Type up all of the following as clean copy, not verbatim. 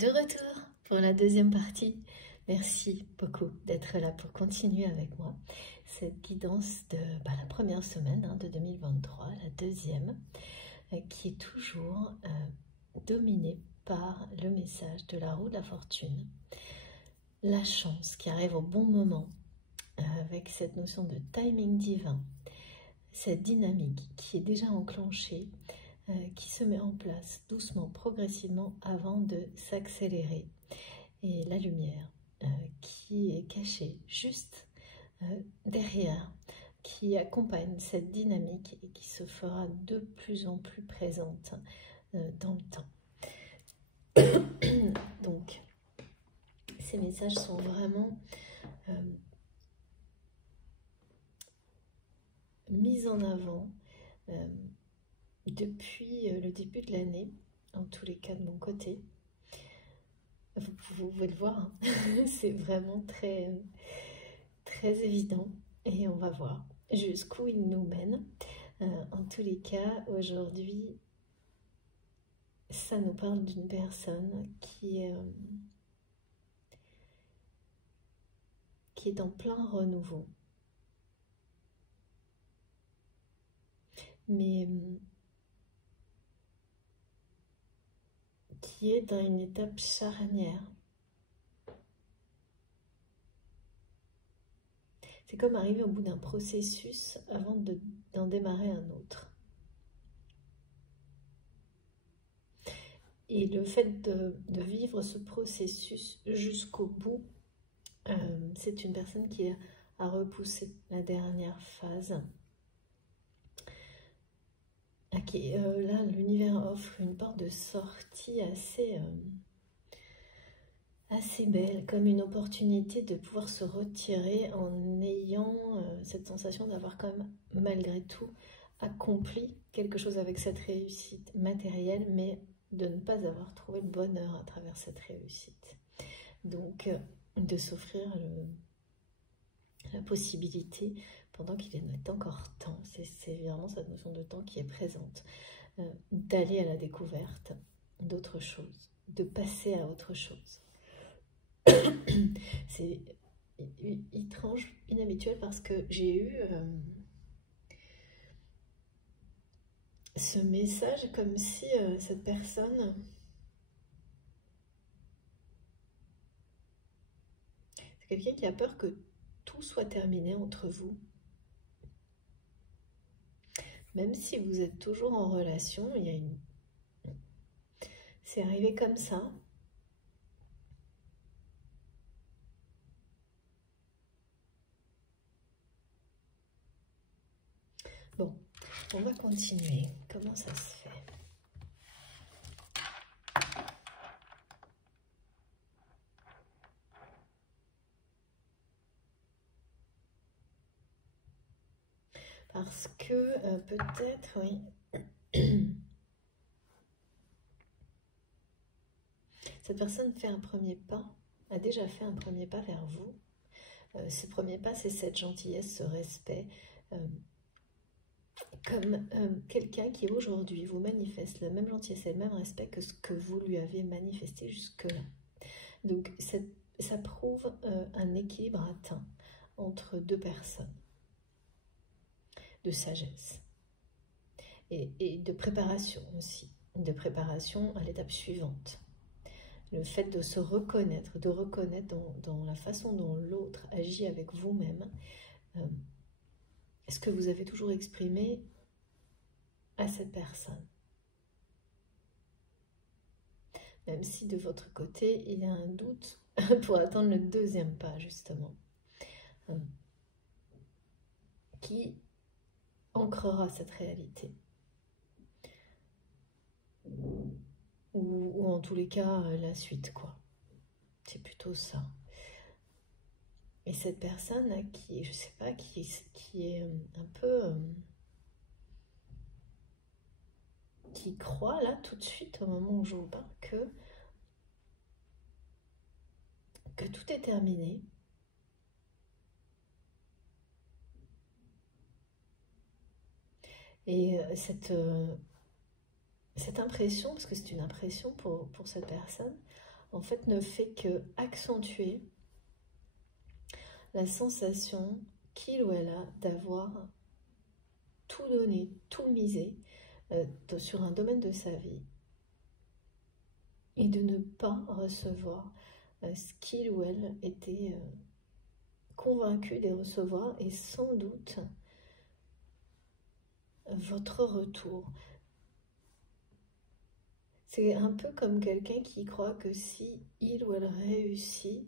De retour pour la deuxième partie. Merci beaucoup d'être là pour continuer avec moi cette guidance de la première semaine de 2023, la deuxième, qui est toujours dominée par le message de la roue de la fortune, la chance qui arrive au bon moment, avec cette notion de timing divin, cette dynamique qui est déjà enclenchée, qui se met en place doucement, progressivement, avant de s'accélérer. Et la lumière qui est cachée juste derrière, qui accompagne cette dynamique et qui se fera de plus en plus présente dans le temps. Donc, ces messages sont vraiment mis en avant depuis le début de l'année, en tous les cas de mon côté. Vous pouvez le voir, hein. C'est vraiment très évident et on va voir jusqu'où il nous mène. En tous les cas, aujourd'hui, ça nous parle d'une personne qui est en plein renouveau. Mais qui est dans une étape charnière. C'est comme arriver au bout d'un processus avant d'en démarrer un autre. Et le fait de vivre ce processus jusqu'au bout, c'est une personne qui a repoussé la dernière phase. Okay, là, l'univers offre une porte de sortie assez belle, comme une opportunité de pouvoir se retirer en ayant cette sensation d'avoir quand même, malgré tout, accompli quelque chose avec cette réussite matérielle, mais de ne pas avoir trouvé le bonheur à travers cette réussite. Donc, de s'offrir la possibilité, pendant qu'il est encore temps, c'est vraiment cette notion de temps qui est présente, d'aller à la découverte d'autre chose, de passer à autre chose. C'est étrange, inhabituel, parce que j'ai eu ce message comme si cette personne c'est quelqu'un qui a peur que tout soit terminé entre vous. Même si vous êtes toujours en relation, il y a c'est arrivé comme ça. Bon, on va continuer. Comment ça se fait? Parce que peut-être, oui. Cette personne fait un premier pas, a déjà fait un premier pas vers vous. Ce premier pas, c'est cette gentillesse, ce respect, comme quelqu'un qui aujourd'hui vous manifeste la même gentillesse et le même respect que ce que vous lui avez manifesté jusque-là. Donc ça prouve un équilibre atteint entre deux personnes, de sagesse et de préparation aussi, de préparation à l'étape suivante. Le fait de se reconnaître, dans la façon dont l'autre agit avec vous-même, ce que vous avez toujours exprimé à cette personne. Même si de votre côté, il y a un doute pour attendre le deuxième pas, justement, qui ancrera cette réalité. Ou en tous les cas, la suite, quoi. C'est plutôt ça. Et cette personne qui, je sais pas, qui est un peu... qui croit, là, tout de suite, au moment où je vous parle, que tout est terminé. Et cette impression, parce que c'est une impression pour cette personne, en fait, ne fait que accentuer la sensation qu'il ou elle a d'avoir tout donné, tout misé sur un domaine de sa vie et de ne pas recevoir ce qu'il ou elle était convaincu de recevoir, et sans doute votre retour. C'est un peu comme quelqu'un qui croit que si il ou elle réussit,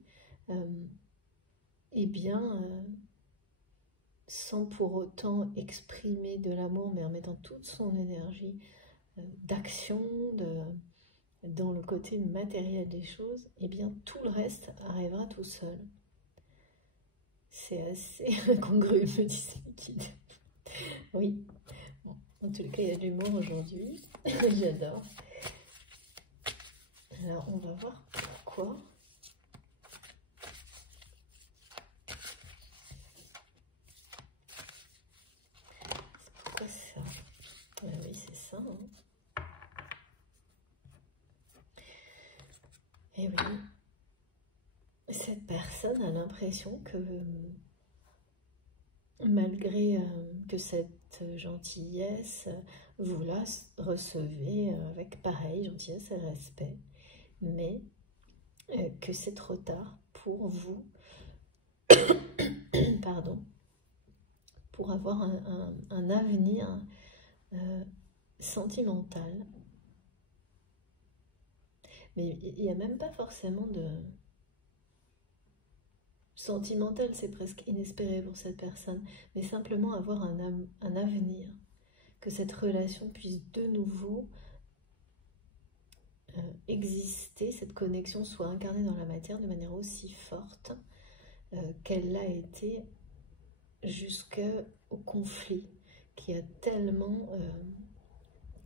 eh bien, sans pour autant exprimer de l'amour, mais en mettant toute son énergie d'action, dans le côté matériel des choses, eh bien tout le reste arrivera tout seul. C'est assez incongru, me disait Liquide. Oui, bon, en tout cas, il y a de l'humour aujourd'hui. J'adore. Alors, on va voir pourquoi. Pourquoi ça? Oui, c'est ça. Hein. Et oui, cette personne a l'impression que malgré que cette gentillesse, vous la recevez avec pareil gentillesse et respect, mais que c'est trop tard pour vous, pardon, pour avoir un avenir sentimental. Mais il n'y a même pas forcément de... Sentimental, c'est presque inespéré pour cette personne, mais simplement avoir un avenir, que cette relation puisse de nouveau exister, cette connexion soit incarnée dans la matière de manière aussi forte qu'elle l'a été jusqu'au conflit qui a tellement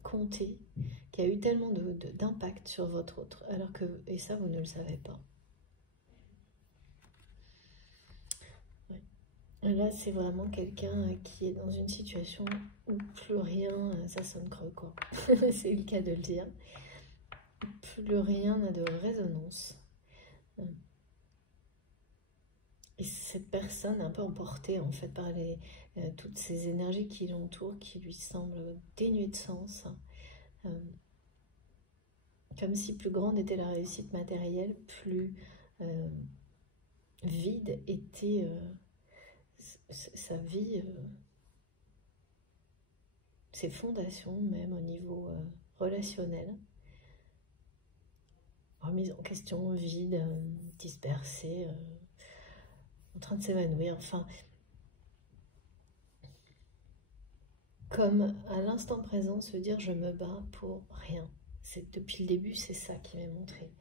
compté, qui a eu tellement d'impact sur votre autre, alors que, et ça vous ne le savez pas. Là, c'est vraiment quelqu'un qui est dans une situation où plus rien, ça sonne creux quoi, c'est le cas de le dire, plus rien n'a de résonance. Et cette personne un peu emportée en fait par toutes ces énergies qui l'entourent, qui lui semblent dénuées de sens, comme si plus grande était la réussite matérielle, plus vide était sa vie, ses fondations même au niveau relationnel, remise en question, vide, dispersée, en train de s'évanouir, enfin, comme à l'instant présent se dire je me bats pour rien. Depuis le début, c'est ça qui m'est montré.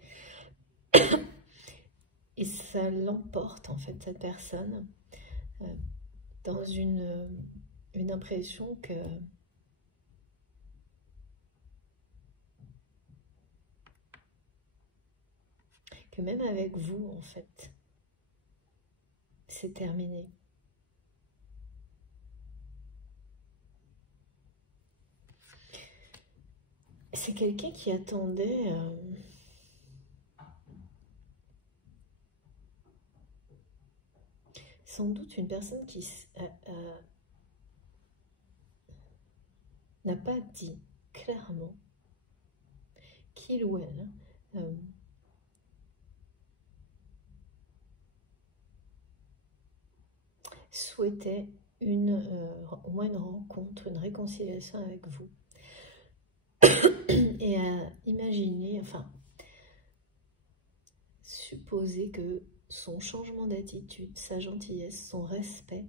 Et ça l'emporte en fait, cette personne, dans une impression que même avec vous, en fait, c'est terminé. C'est quelqu'un qui attendait sans doute une personne qui n'a pas dit clairement qu'il ou elle souhaitait au moins une rencontre, une réconciliation avec vous. Et à imaginer, enfin, supposer que son changement d'attitude, sa gentillesse, son respect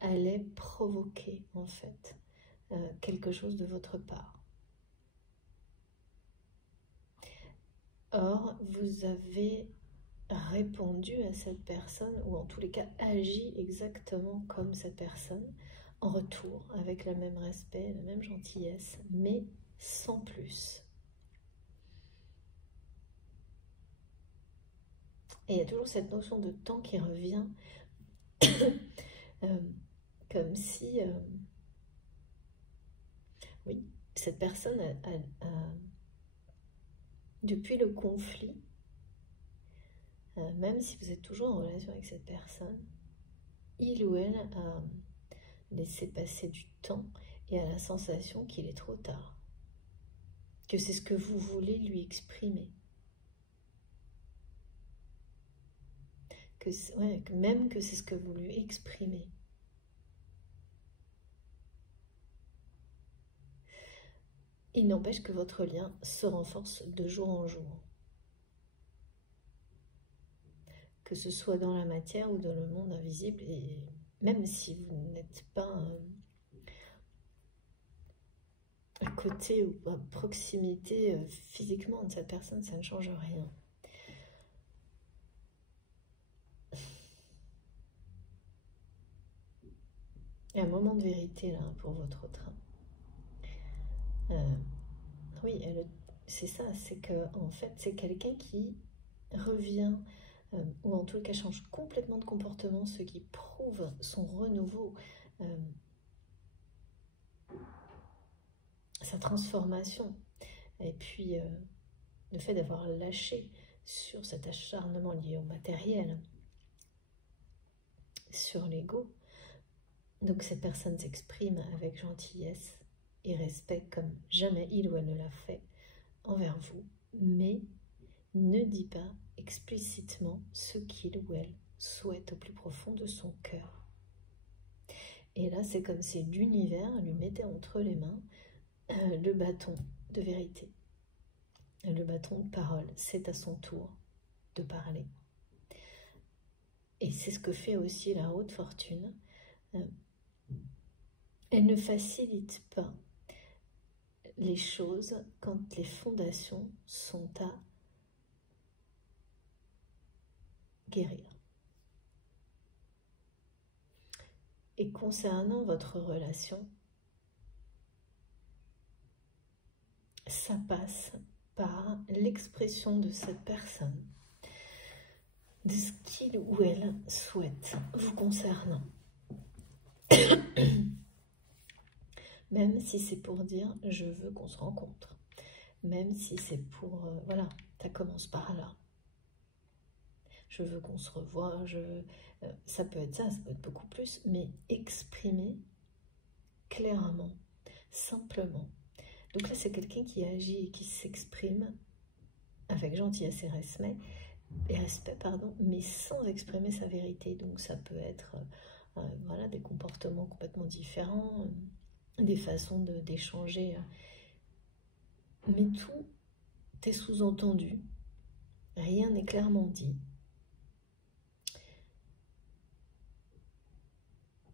allait provoquer en fait quelque chose de votre part. Or, vous avez répondu à cette personne, ou en tous les cas agi exactement comme cette personne, en retour, avec le même respect, la même gentillesse, mais sans plus. Et il y a toujours cette notion de temps qui revient, comme si, oui, cette personne a depuis le conflit, même si vous êtes toujours en relation avec cette personne, il ou elle a laissé passer du temps et a la sensation qu'il est trop tard, que c'est ce que vous voulez lui exprimer, même que c'est ce que vous lui exprimez. Il n'empêche que votre lien se renforce de jour en jour. Que ce soit dans la matière ou dans le monde invisible, et même si vous n'êtes pas à côté ou à proximité physiquement de cette personne, ça ne change rien. Il y a un moment de vérité là pour votre autre. Oui, c'est ça, c'est que en fait c'est quelqu'un qui revient ou en tout cas change complètement de comportement, ce qui prouve son renouveau, sa transformation, et puis le fait d'avoir lâché sur cet acharnement lié au matériel, sur l'ego. Donc cette personne s'exprime avec gentillesse et respect comme jamais il ou elle ne l'a fait envers vous, mais ne dit pas explicitement ce qu'il ou elle souhaite au plus profond de son cœur. Et là, c'est comme si l'univers lui mettait entre les mains le bâton de vérité, le bâton de parole. C'est à son tour de parler. Et c'est ce que fait aussi la haute fortune. Elle ne facilite pas les choses quand les fondations sont à guérir. Et concernant votre relation, ça passe par l'expression de cette personne, de ce qu'il ou elle souhaite vous concernant. Même si c'est pour dire « je veux qu'on se rencontre », même si c'est pour, voilà, ça commence par là. Je veux qu'on se revoie, ça peut être ça peut être beaucoup plus, mais exprimer clairement, simplement. Donc là, c'est quelqu'un qui agit et qui s'exprime avec gentillesse et respect, mais sans exprimer sa vérité. Donc ça peut être voilà, des comportements complètement différents, des façons d'échanger, mais tout est sous-entendu, rien n'est clairement dit.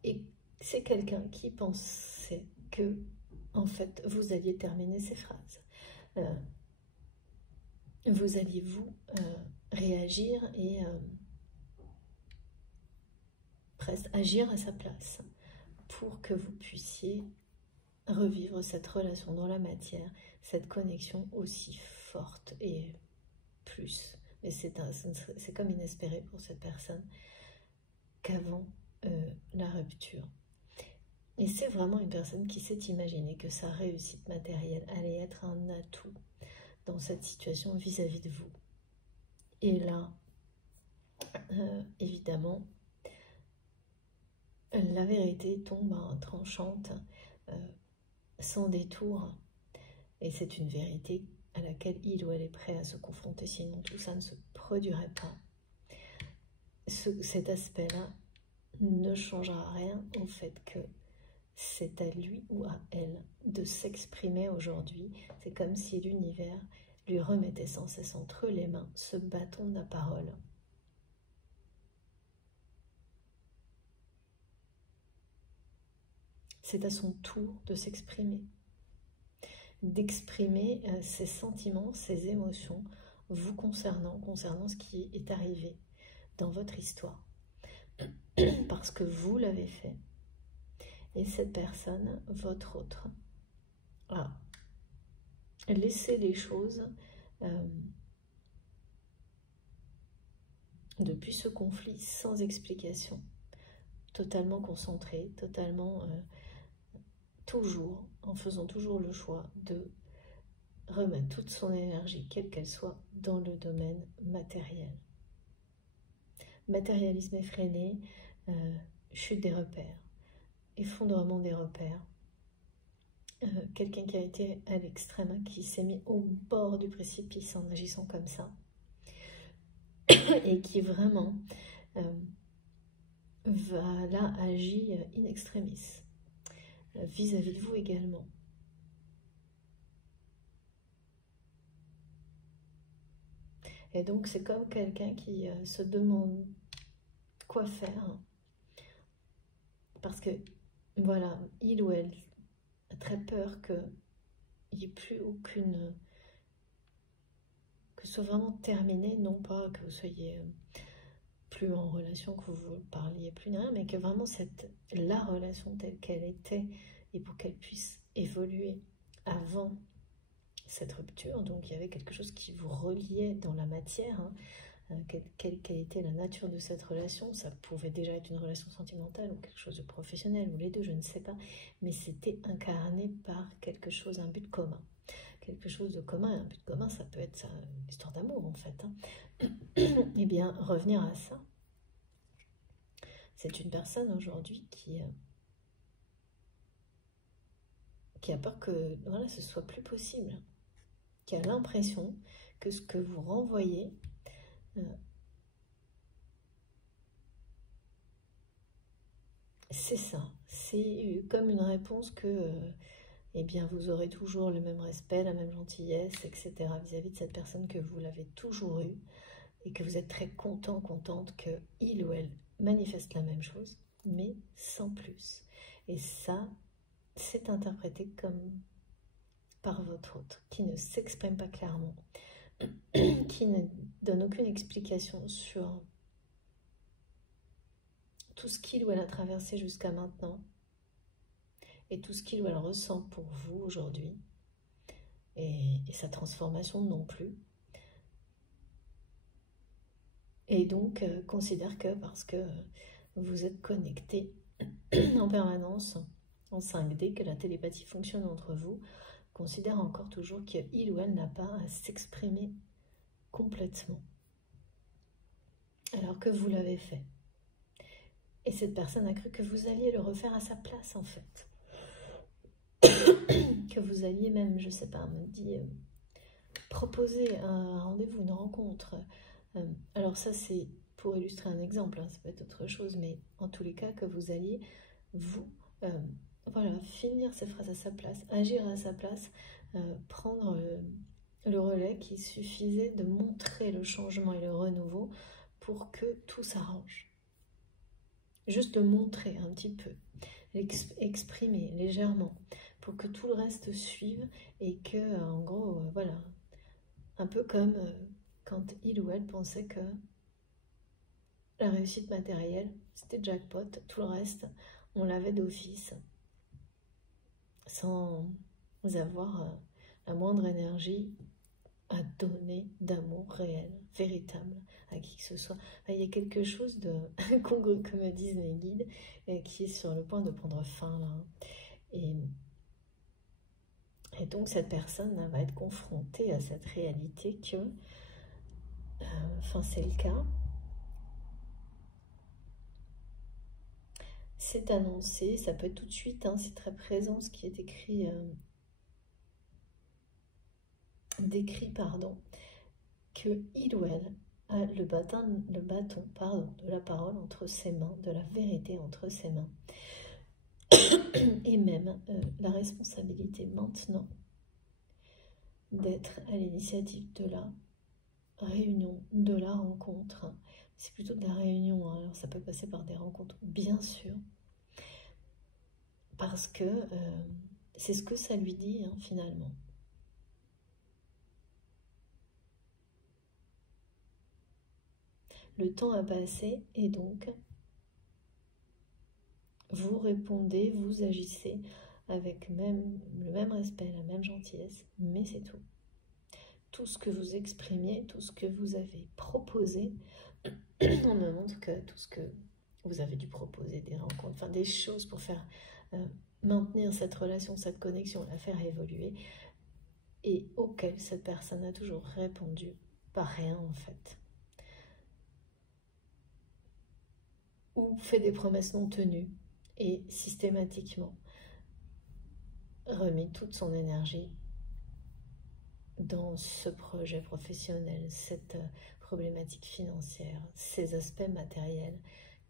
Et c'est quelqu'un qui pensait que, en fait, vous alliez terminer ces phrases. Vous alliez réagir et presque agir à sa place pour que vous puissiez revivre cette relation dans la matière, cette connexion aussi forte et plus. Mais c'est comme inespéré pour cette personne qu'avant la rupture. Et c'est vraiment une personne qui s'est imaginé que sa réussite matérielle allait être un atout dans cette situation vis-à-vis de vous. Et là, évidemment, la vérité tombe tranchante, sans détour. Et c'est une vérité à laquelle il ou elle est prêt à se confronter, sinon tout ça ne se produirait pas. Cet aspect-là ne changera rien au fait que c'est à lui ou à elle de s'exprimer aujourd'hui. C'est comme si l'univers lui remettait sans cesse entre les mains ce bâton de la parole. C'est à son tour de s'exprimer, d'exprimer ses sentiments, ses émotions vous concernant ce qui est arrivé dans votre histoire. Parce que vous l'avez fait. Et cette personne, votre autre, a laissé les choses depuis ce conflit sans explication, totalement concentré, totalement toujours, en faisant toujours le choix de remettre toute son énergie, quelle qu'elle soit, dans le domaine matériel. matérialisme effréné, chute des repères, effondrement des repères. Quelqu'un qui a été à l'extrême, qui s'est mis au bord du précipice en agissant comme ça, et qui vraiment va là agir in extremis, vis-à-vis de vous également. Et donc c'est comme quelqu'un qui se demande quoi faire, parce que voilà, il ou elle a très peur qu'il n'y ait plus aucune, que ce soit vraiment terminé, non pas que vous soyez plus en relation, que vous ne parliez plus rien, mais que vraiment la relation telle qu'elle était, et pour qu'elle puisse évoluer avant cette rupture, donc il y avait quelque chose qui vous reliait dans la matière, hein, quelle était la nature de cette relation. Ça pouvait déjà être une relation sentimentale ou quelque chose de professionnel, ou les deux, je ne sais pas, mais c'était incarné par quelque chose, un but commun. Quelque chose de commun, un but commun, ça peut être une histoire d'amour en fait. Hein. Eh bien, revenir à ça, c'est une personne aujourd'hui qui a peur que voilà, ce soit plus possible, qui a l'impression que ce que vous renvoyez c'est ça, c'est comme une réponse que eh bien, vous aurez toujours le même respect, la même gentillesse, etc. vis-à-vis de cette personne, que vous l'avez toujours eue et que vous êtes très content, contente que il ou elle manifeste la même chose, mais sans plus. Et ça, c'est interprété comme par votre autre, qui ne s'exprime pas clairement, qui ne donne aucune explication sur tout ce qu'il ou elle a traversé jusqu'à maintenant, et tout ce qu'il ou elle ressent pour vous aujourd'hui, et sa transformation non plus. Et donc, considère que parce que vous êtes connecté en permanence en 5D, que la télépathie fonctionne entre vous, considère encore toujours qu'il ou elle n'a pas à s'exprimer complètement, alors que vous l'avez fait. Et cette personne a cru que vous alliez le refaire à sa place, en fait. Que vous alliez même, je sais pas, me dire, proposer un rendez-vous, une rencontre. Alors ça, c'est pour illustrer un exemple, hein, ça peut être autre chose, mais en tous les cas, que vous alliez, vous, voilà, finir ces phrases à sa place, agir à sa place, prendre le relais, qu'il suffisait de montrer le changement et le renouveau pour que tout s'arrange. Juste le montrer un petit peu, exprimer légèrement, pour que tout le reste suive et que, en gros, voilà, un peu comme quand il ou elle pensait que la réussite matérielle, c'était jackpot, tout le reste, on l'avait d'office, sans avoir la moindre énergie à donner d'amour réel, véritable, à qui que ce soit. Enfin, il y a quelque chose de incongru, comme me disent mes guides, qui est sur le point de prendre fin là. Et donc cette personne va être confrontée à cette réalité que, enfin c'est le cas, c'est annoncé, ça peut être tout de suite, hein, c'est très présent ce qui est écrit, décrit, pardon, que il ou elle a le bâton de la parole entre ses mains, de la vérité entre ses mains, et même la responsabilité maintenant d'être à l'initiative de la réunion, de la rencontre. C'est plutôt de la réunion, hein. Alors ça peut passer par des rencontres, bien sûr, parce que c'est ce que ça lui dit, hein, finalement. Le temps a passé et donc vous répondez, vous agissez avec le même respect, la même gentillesse, mais c'est tout. Tout ce que vous exprimiez, tout ce que vous avez proposé, on me montre que tout ce que vous avez dû proposer, des rencontres, enfin des choses pour faire maintenir cette relation, cette connexion, la faire évoluer, et auquel cette personne a toujours répondu par rien en fait. ou fait des promesses non tenues et systématiquement remis toute son énergie dans ce projet professionnel, cette problématique financière, ces aspects matériels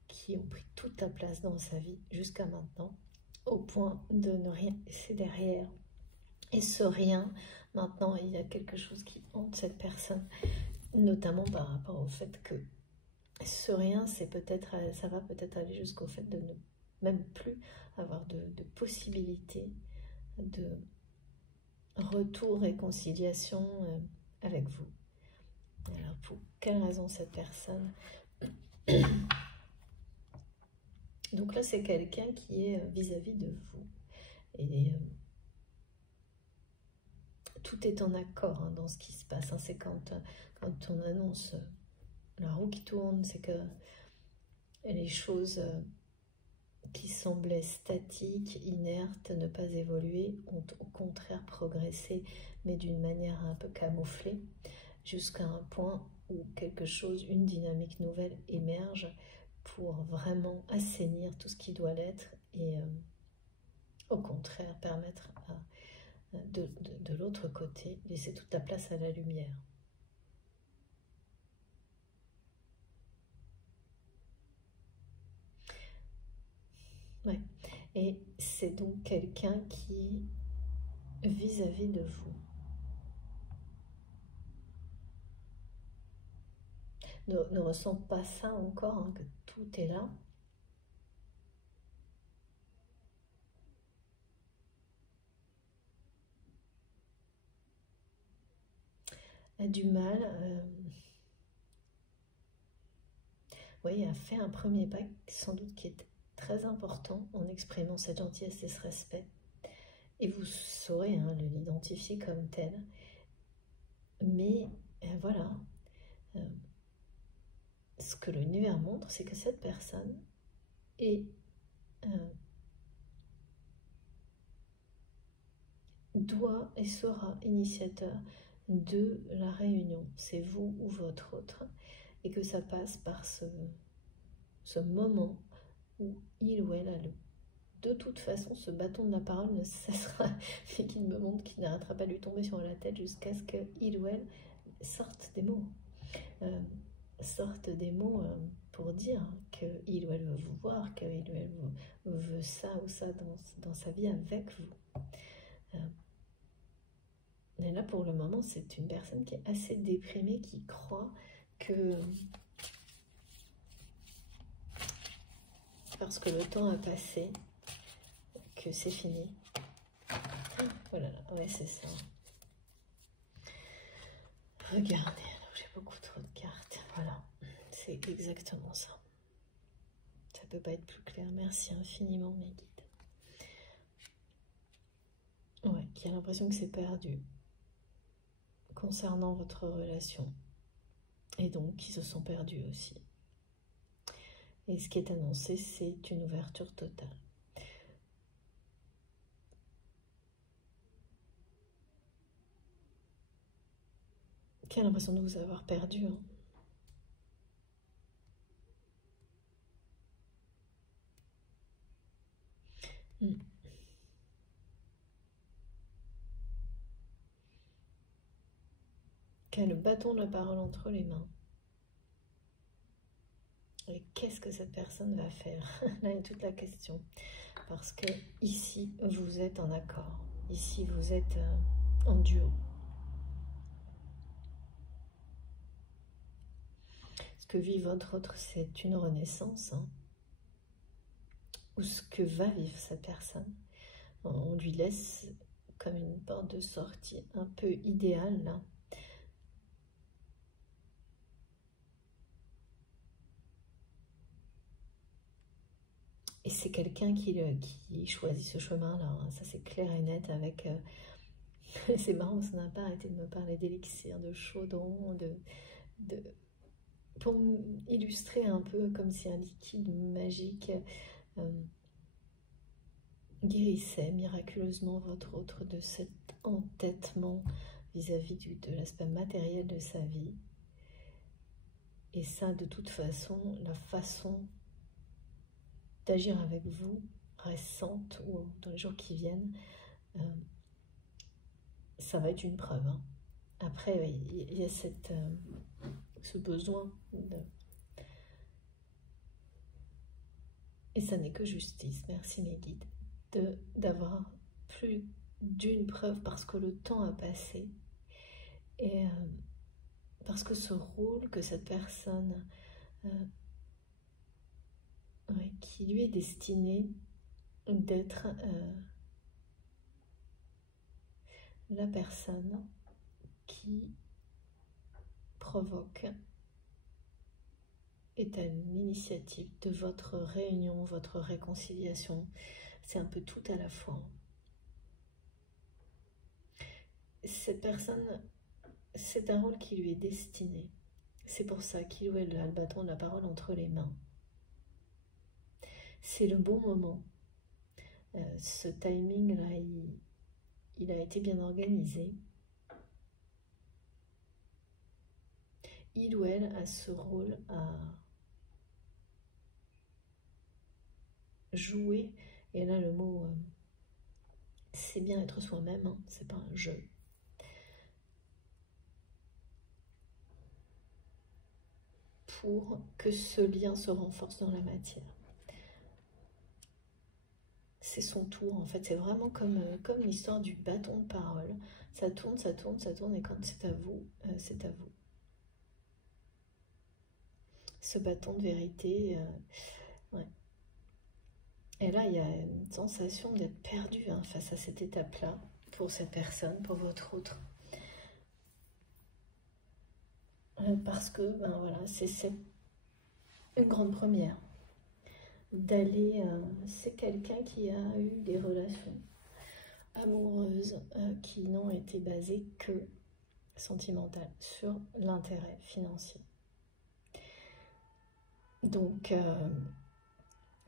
qui ont pris toute la place dans sa vie jusqu'à maintenant, au point de ne rien laisser derrière. Et ce rien, maintenant, il y a quelque chose qui hante cette personne, notamment par rapport au fait que ce rien, ça va peut-être aller jusqu'au fait de ne même plus avoir de possibilité de retour, réconciliation avec vous. Alors, pour quelle raison cette personne? Donc là, c'est quelqu'un qui est vis-à-vis de vous. Et tout est en accord hein, dans ce qui se passe. Hein. C'est quand on annonce la roue qui tourne, c'est que les choses qui semblaient statiques, inertes, ne pas évoluer, ont au contraire progressé, mais d'une manière un peu camouflée, jusqu'à un point où quelque chose, une dynamique nouvelle émerge pour vraiment assainir tout ce qui doit l'être et au contraire permettre de l'autre côté, laisser toute la place à la lumière. Ouais. Et c'est donc quelqu'un qui, vis-à-vis de vous, ne ressent pas ça encore, hein, que tout est là. A du mal, oui, a fait un premier pas, sans doute qui est très important, en exprimant cette gentillesse et ce respect. Et vous saurez hein, l'identifier comme tel. Mais voilà, ce que l'univers montre, c'est que cette personne est doit et sera initiateur de la réunion. C'est vous ou votre autre. Et que ça passe par ce moment où il ou elle a de toute façon, ce bâton de la parole ne cessera, mais qu'il me montre qu'il n'arrêtera pas de lui tomber sur la tête jusqu'à ce qu'il ou elle sorte des mots. Pour dire qu'il ou elle veut vous voir, qu'il ou elle veut ça ou ça dans sa vie avec vous. Et là, pour le moment, c'est une personne qui est assez déprimée, qui croit que parce que le temps a passé, que c'est fini. Voilà, ouais, c'est ça. Regardez, alors j'ai beaucoup trop de cartes. Voilà, c'est exactement ça. Ça peut pas être plus clair. Merci infiniment, mes guides. Ouais, qui a l'impression que c'est perdu concernant votre relation. Et donc, qui se sont perdus aussi. Et ce qui est annoncé, c'est une ouverture totale. Qui a l'impression de vous avoir perdu. Hein. Qui a le bâton de la parole entre les mains. Et qu'est-ce que cette personne va faire? Là est toute la question. Parce que ici, vous êtes en accord. Ici, vous êtes en duo. Ce que vit votre autre, c'est une renaissance. Hein, ou ce que va vivre cette personne. On lui laisse comme une porte de sortie un peu idéale, là. Et c'est quelqu'un qui choisit ce chemin-là. Hein. Ça, c'est clair et net avec... c'est marrant, ça n'a pas arrêté de me parler d'élixir, de chaudron, pour illustrer un peu comme si un liquide magique guérissait miraculeusement votre autre de cet entêtement vis-à-vis de l'aspect matériel de sa vie. Et ça, de toute façon, la façon d'agir avec vous, récente ou dans les jours qui viennent, ça va être une preuve. Hein. Après, il y a ce besoin et ça n'est que justice, merci mes guides, d'avoir plus d'une preuve parce que le temps a passé et parce que ce rôle que cette personne qui lui est destiné d'être la personne qui provoque est à l'initiative de votre réunion, votre réconciliation. C'est un peu tout à la fois. Cette personne, c'est un rôle qui lui est destiné. C'est pour ça qu'il ou elle a le bâton de la parole entre les mains. C'est le bon moment. Ce timing-là, il a été bien organisé. Il ou elle a ce rôle à jouer. Et là, le mot, c'est bien être soi-même, hein, c'est pas un jeu. Pour que ce lien se renforce dans la matière. C'est son tour, en fait, c'est vraiment comme l'histoire du bâton de parole. Ça tourne, ça tourne, ça tourne, et quand c'est à vous, c'est à vous. Ce bâton de vérité, ouais. Et là, il y a une sensation d'être perdu hein, face à cette étape-là, pour cette personne, pour votre autre. Parce que, ben voilà, c'est une grande première. D'aller, c'est quelqu'un qui a eu des relations amoureuses qui n'ont été basées que sentimentales, sur l'intérêt financier. Donc,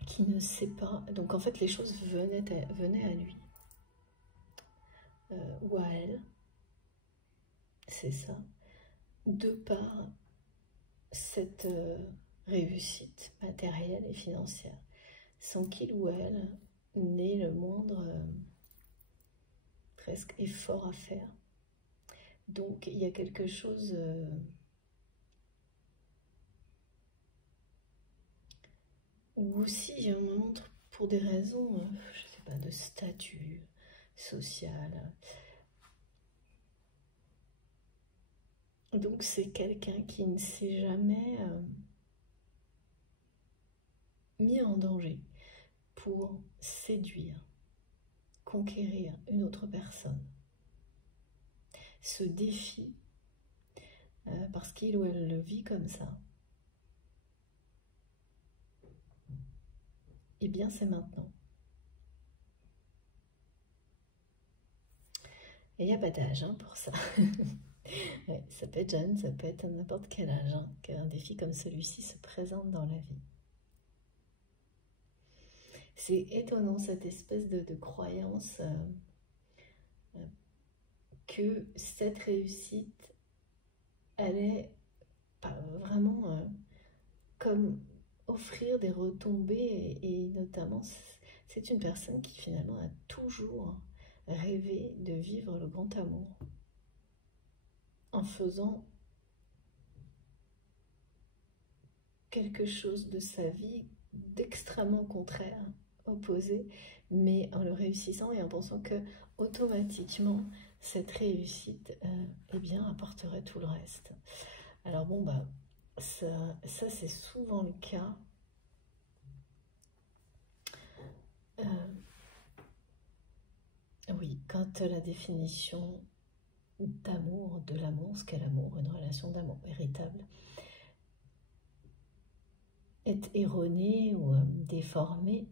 qui ne sait pas... Donc, en fait, les choses venaient à lui. Ou à elle. C'est ça. De par cette réussite matérielle et financière. Sans qu'il ou elle n'ait le moindre presque effort à faire. Donc, il y a quelque chose... ou aussi, il y a un moment, pour des raisons, je sais pas, de statut social. Donc, c'est quelqu'un qui ne s'est jamais mis en danger pour séduire, conquérir une autre personne. Ce défi, parce qu'il ou elle le vit comme ça, eh bien, c'est maintenant. Et il n'y a pas d'âge hein, pour ça. Ouais, ça peut être jeune, ça peut être à n'importe quel âge, hein, qu'un défi comme celui-ci se présente dans la vie. C'est étonnant cette espèce de croyance que cette réussite allait vraiment comme offrir des retombées et notamment c'est une personne qui finalement a toujours rêvé de vivre le grand amour en faisant quelque chose de sa vie d'extrêmement contraire, opposé, mais en le réussissant et en pensant que automatiquement cette réussite eh bien apporterait tout le reste. Alors bon bah ça c'est souvent le cas oui, quand la définition d'amour, de l'amour, ce qu'est l'amour, une relation d'amour véritable, est erronée ou déformée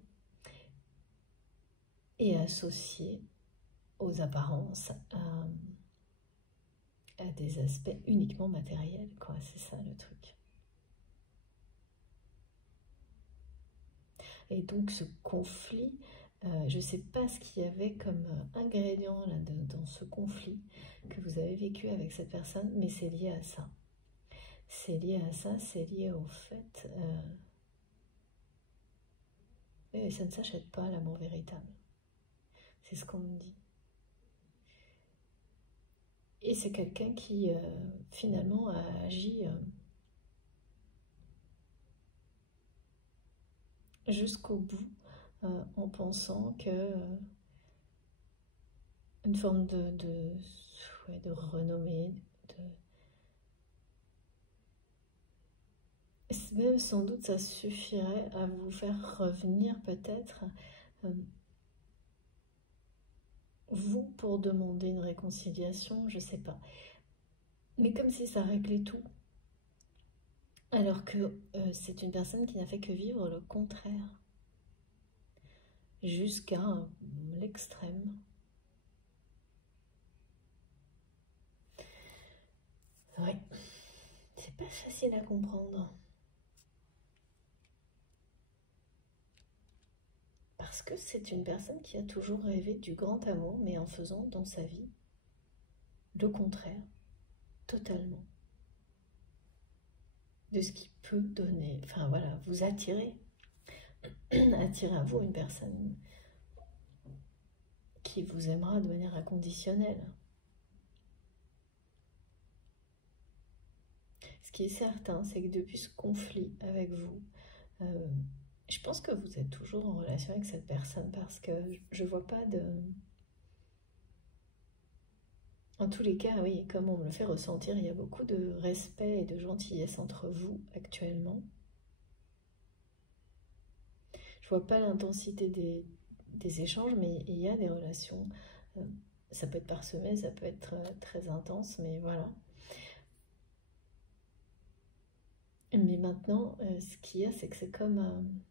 et associée aux apparences, à des aspects uniquement matériels, quoi. C'est ça le truc. Et donc ce conflit, je ne sais pas ce qu'il y avait comme ingrédient là, dans ce conflit que vous avez vécu avec cette personne, mais c'est lié à ça. C'est lié à ça, c'est lié au fait Et ça ne s'achète pas, l'amour véritable. C'est ce qu'on me dit. Et c'est quelqu'un qui, finalement, a agi jusqu'au bout, en pensant que une forme de renommée, même sans doute ça suffirait à vous faire revenir peut-être, vous, pour demander une réconciliation, je sais pas. Mais comme si ça réglait tout. Alors que c'est une personne qui n'a fait que vivre le contraire. Jusqu'à l'extrême. Ouais, c'est pas facile à comprendre. Parce que c'est une personne qui a toujours rêvé du grand amour, mais en faisant dans sa vie le contraire, totalement, de ce qui peut donner, enfin voilà, vous attirer, attirer à vous une personne qui vous aimera de manière inconditionnelle. Ce qui est certain, c'est que depuis ce conflit avec vous, je pense que vous êtes toujours en relation avec cette personne parce que je vois pas de... En tous les cas, oui, comme on me le fait ressentir, il y a beaucoup de respect et de gentillesse entre vous actuellement. Je vois pas l'intensité des échanges, mais il y a des relations. Ça peut être parsemé, ça peut être très intense, mais voilà. Mais maintenant, ce qu'il y a, c'est que c'est comme...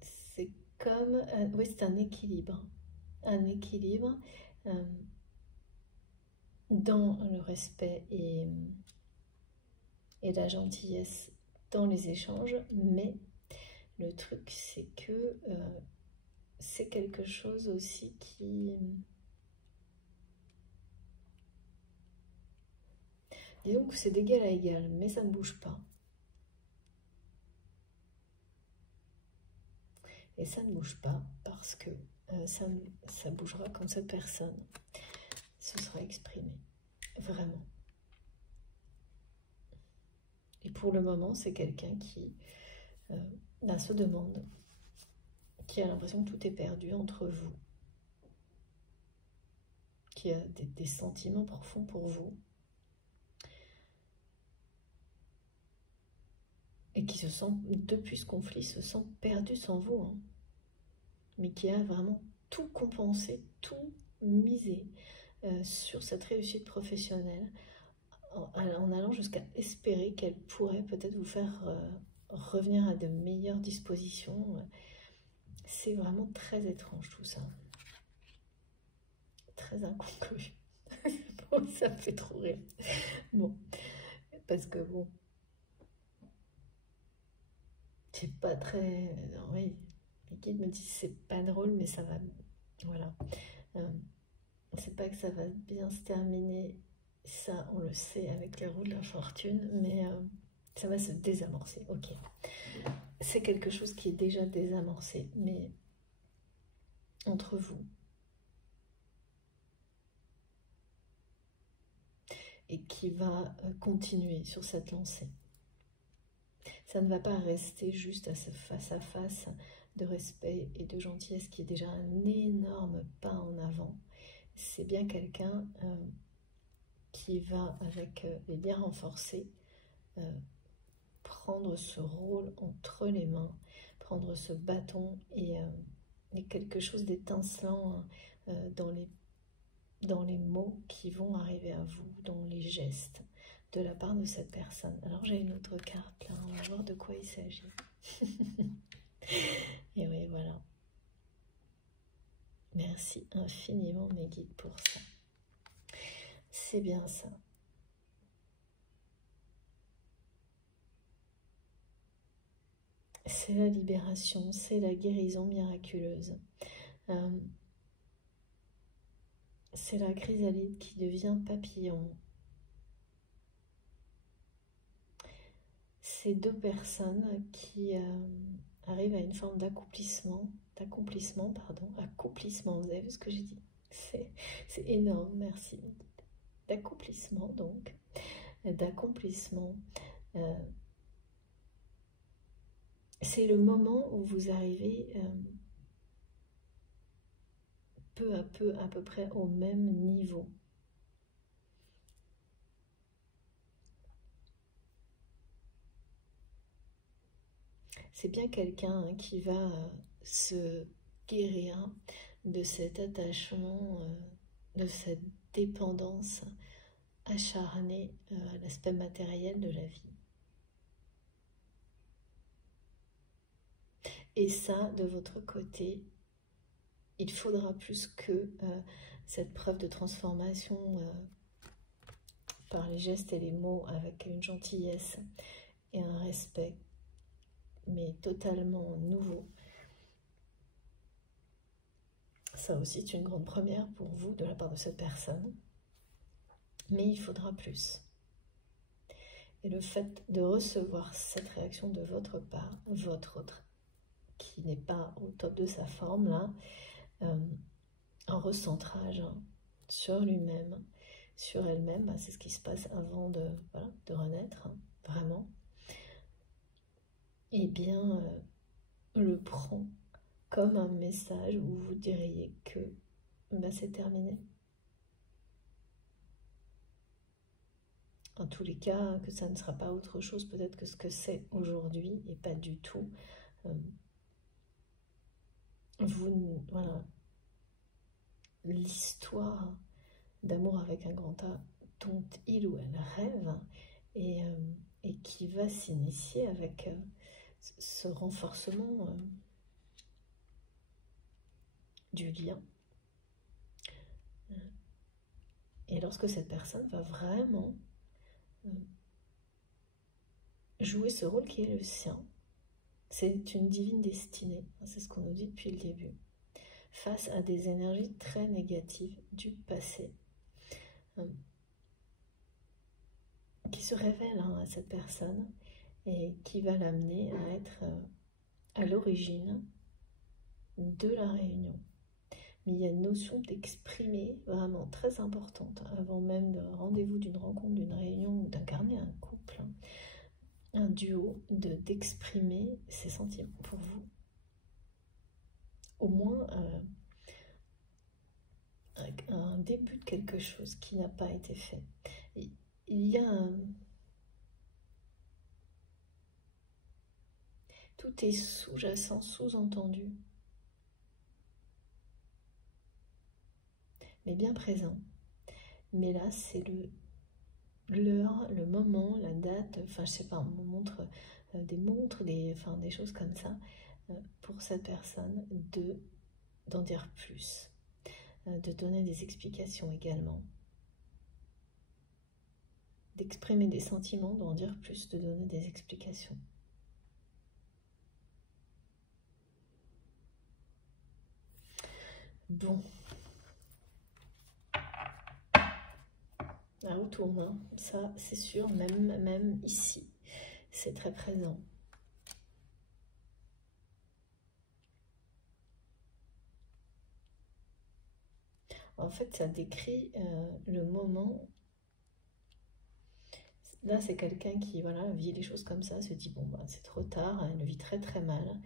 c'est comme... oui, c'est un équilibre. Un équilibre dans le respect et la gentillesse dans les échanges, mais le truc, c'est que c'est quelque chose aussi qui... Disons que c'est d'égal à égal, mais ça ne bouge pas. Et ça ne bouge pas parce que ça bougera quand cette personne se sera exprimée. Vraiment. Et pour le moment, c'est quelqu'un qui se demande, qui a l'impression que tout est perdu entre vous, qui a des sentiments profonds pour vous, et qui se sent, depuis ce conflit, se sent perdu sans vous, hein, mais qui a vraiment tout compensé, tout misé sur cette réussite professionnelle, en allant jusqu'à espérer qu'elle pourrait peut-être vous faire revenir à de meilleures dispositions. C'est vraiment très étrange tout ça. Très incongru. Bon, ça me fait trop rire. Bon, parce que bon, c'est pas très... Non, oui, les guides me disent c'est pas drôle, mais ça va... Voilà. C'est pas que ça va bien se terminer, ça on le sait avec les roues de la fortune, mais ça va se désamorcer, ok. C'est quelque chose qui est déjà désamorcé, mais entre vous. Et qui va continuer sur cette lancée. Ça ne va pas rester juste à ce face-à-face de respect et de gentillesse qui est déjà un énorme pas en avant. C'est bien quelqu'un qui va, avec les liens renforcés, prendre ce rôle entre les mains, prendre ce bâton et quelque chose d'étincelant dans les mots qui vont arriver à vous, dans les gestes de la part de cette personne. Alors j'ai une autre carte là, on va voir de quoi il s'agit. Et oui, voilà. Merci infiniment mes guides pour ça. C'est bien ça. C'est la libération, c'est la guérison miraculeuse. c'est la chrysalide qui devient papillon. C'est deux personnes qui arrivent à une forme d'accomplissement, accomplissement, vous avez vu ce que j'ai dit? C'est énorme, merci. D'accomplissement donc, d'accomplissement. C'est le moment où vous arrivez peu à peu près au même niveau. C'est bien quelqu'un qui va se guérir de cet attachement, de cette dépendance acharnée à l'aspect matériel de la vie. Et ça, de votre côté, il faudra plus que cette preuve de transformation par les gestes et les mots avec une gentillesse et un respect, mais totalement nouveau. Ça aussi, c'est une grande première pour vous de la part de cette personne. Mais il faudra plus. Et le fait de recevoir cette réaction de votre part, votre autre, qui n'est pas au top de sa forme, là, un recentrage sur lui-même, sur elle-même, c'est ce qui se passe avant de, voilà, de renaître, vraiment, et bien, le prend comme un message où vous diriez que c'est terminé. En tous les cas, que ça ne sera pas autre chose peut-être que ce que c'est aujourd'hui et pas du tout. Voilà, l'histoire d'amour avec un grand A dont il ou elle rêve et qui va s'initier avec ce renforcement du lien. Et lorsque cette personne va vraiment jouer ce rôle qui est le sien, c'est une divine destinée, c'est ce qu'on nous dit depuis le début, face à des énergies très négatives du passé, qui se révèlent à cette personne et qui va l'amener à être à l'origine de la réunion. Mais il y a une notion d'exprimer vraiment très importante avant même de rendez-vous, d'une rencontre, d'une réunion ou d'incarner un couple, un duo, d'exprimer ses sentiments pour vous. Au moins un début de quelque chose qui n'a pas été fait. Et il y a tout est sous-jacent, sous-entendu, mais bien présent. Mais là, c'est l'heure, le moment, la date, enfin je sais pas, on montre des montres, des choses comme ça, pour cette personne d'en dire plus, de donner des explications également, d'exprimer des sentiments, d'en dire plus, de donner des explications. Bon. La roue tourne, hein. Ça c'est sûr, même ici, c'est très présent. En fait, ça décrit le moment. Là, c'est quelqu'un qui vit les choses comme ça, se dit bon, c'est trop tard, elle le vit très très mal.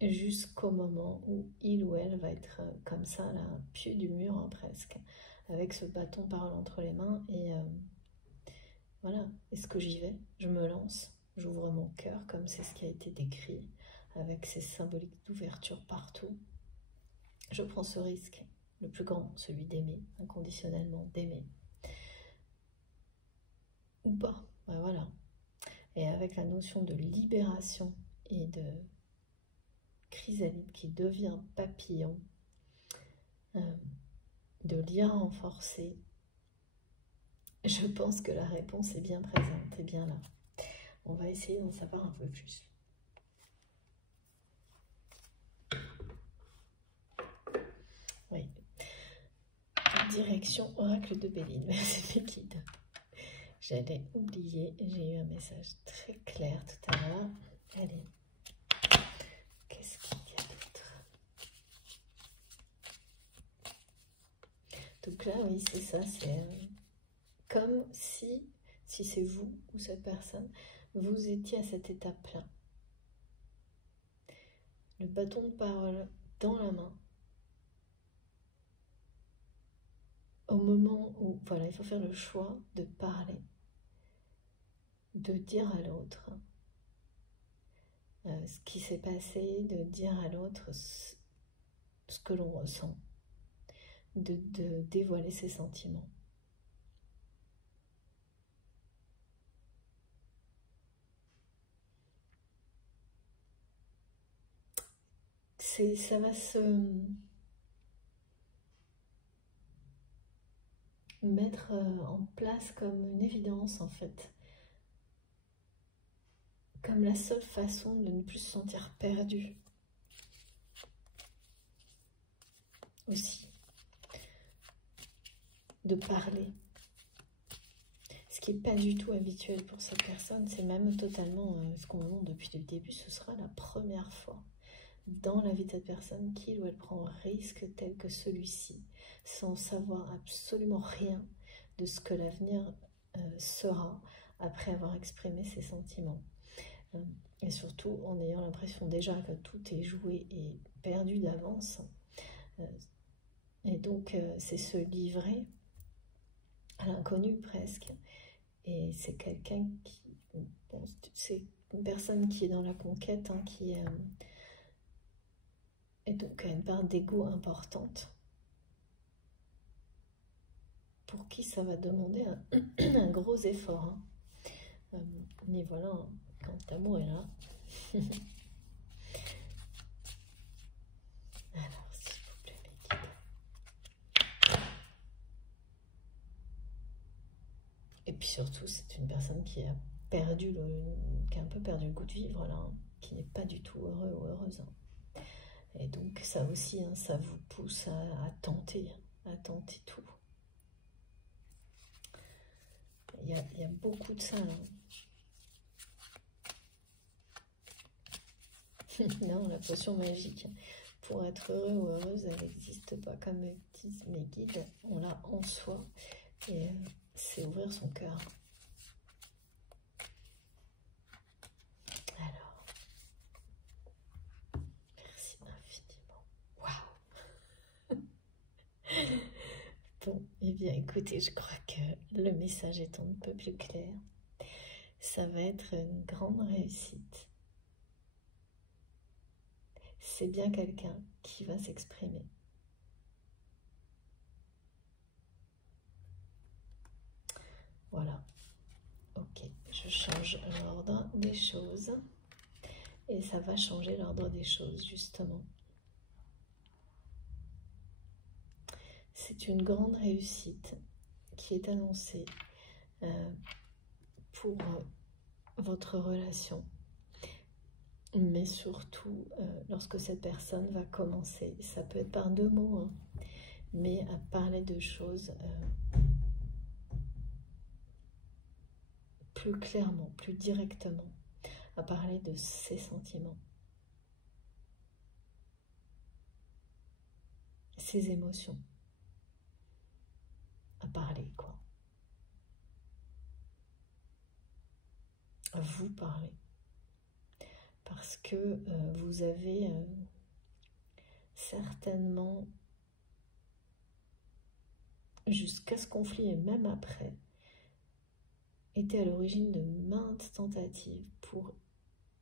Jusqu'au moment où il ou elle va être comme ça, là, pied du mur presque, avec ce bâton parole entre les mains, et voilà, est-ce que j'y vais? Je me lance, j'ouvre mon cœur, comme c'est ce qui a été décrit, avec ces symboliques d'ouverture partout. Je prends ce risque, le plus grand, celui d'aimer, inconditionnellement, d'aimer. Ou pas, voilà. Et avec la notion de libération et de chrysalide qui devient papillon, de lien renforcé, je pense que la réponse est bien présente, est bien là. On va essayer d'en savoir un peu plus. Direction Oracle de Béline. Merci mes guides. J'allais oublier, j'ai eu un message très clair tout à l'heure. Allez, qu'est-ce qu'il y a d'autre? Donc là, oui, c'est ça, c'est comme si c'est vous ou cette personne, vous étiez à cette étape-là. Le bâton de parole dans la main. Au moment où, voilà, il faut faire le choix de parler, de dire à l'autre ce qui s'est passé, de dire à l'autre ce que l'on ressent, de dévoiler ses sentiments. Ça va se mettre en place comme une évidence en fait, comme la seule façon de ne plus se sentir perdu aussi, de parler. Ce qui n'est pas du tout habituel pour cette personne, c'est même totalement ce qu'on montre depuis le début, ce sera la première fois dans la vie de cette personne qu'il ou elle prend un risque tel que celui-ci, sans savoir absolument rien de ce que l'avenir sera après avoir exprimé ses sentiments. Et surtout en ayant l'impression déjà que tout est joué et perdu d'avance. Et donc c'est se livrer à l'inconnu presque. Et c'est quelqu'un qui... Bon, c'est une personne qui est dans la conquête, hein, qui est... Et donc, a une part d'ego importante, pour qui ça va demander un gros effort. Hein. Mais voilà, quand l'amour est là. Alors, s'il vous plaît, mes guides. Et puis surtout, c'est une personne qui a perdu qui a un peu perdu le goût de vivre, là, hein, qui n'est pas du tout heureux ou heureuse. Hein. Et donc ça aussi, hein, ça vous pousse à tenter tout. Il y a beaucoup de ça. Hein. Non, la potion magique, pour être heureux ou heureuse, elle n'existe pas. Comme me disent mes guides, on l'a en soi. Et c'est ouvrir son cœur. Alors, merci infiniment. Waouh. Bon, eh bien écoutez, je crois que le message est un peu plus clair. Ça va être une grande réussite. C'est bien quelqu'un qui va s'exprimer. Voilà. Ok, je change l'ordre des choses. Et ça va changer l'ordre des choses, justement. C'est une grande réussite qui est annoncée pour votre relation. Mais surtout, lorsque cette personne va commencer, ça peut être par 2 mots, hein, mais à parler de choses plus clairement, plus directement, à parler de ses sentiments, ses émotions, à parler, quoi. À vous parler. Parce que vous avez certainement, jusqu'à ce conflit et même après, été à l'origine de maintes tentatives pour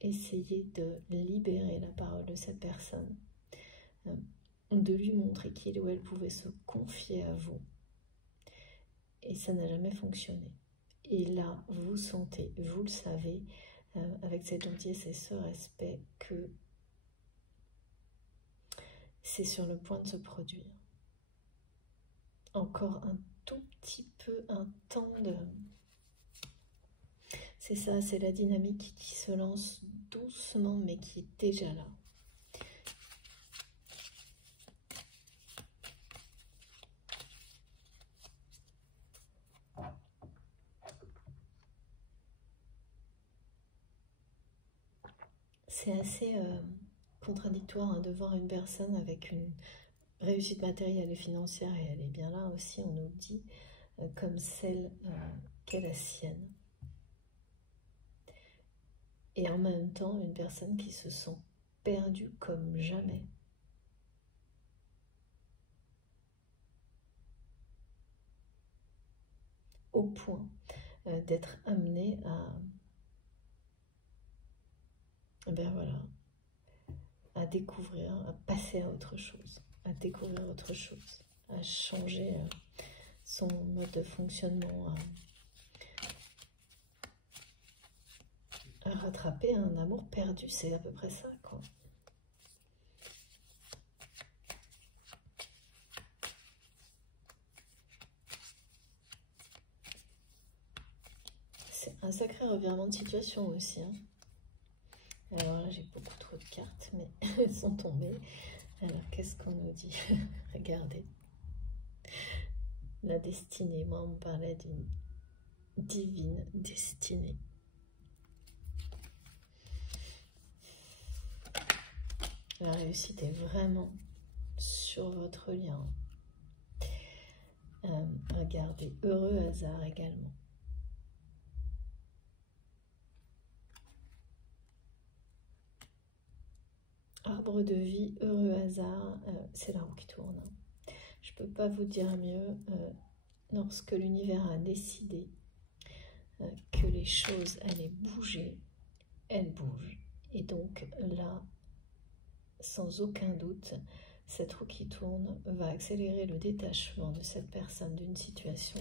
essayer de libérer la parole de cette personne, de lui montrer qu'il ou elle pouvait se confier à vous. Et ça n'a jamais fonctionné. Et là, vous sentez, vous le savez, avec cette gentillesse et ce respect, que c'est sur le point de se produire. Encore un tout petit peu, un temps de... C'est ça, c'est la dynamique qui se lance doucement, mais qui est déjà là. c'est assez contradictoire hein, de voir une personne avec une réussite matérielle et financière, et elle est bien là aussi, on nous le dit, comme celle qu'est la sienne. Et en même temps, une personne qui se sent perdue comme jamais. Au point d'être amenée ben voilà, à découvrir, à passer à autre chose, à découvrir autre chose, à changer son mode de fonctionnement, à rattraper un amour perdu, c'est à peu près ça, quoi. C'est un sacré revirement de situation aussi, hein. Alors là, j'ai beaucoup trop de cartes, mais elles sont tombées. Alors, qu'est-ce qu'on nous dit? Regardez. La destinée. Moi, on me parlait d'une divine destinée. La réussite est vraiment sur votre lien. Regardez, heureux hasard également. Arbre de vie, heureux hasard, c'est la roue qui tourne. Je ne peux pas vous dire mieux, lorsque l'univers a décidé que les choses allaient bouger, elles bougent. Et donc là, sans aucun doute, cette roue qui tourne va accélérer le détachement de cette personne d'une situation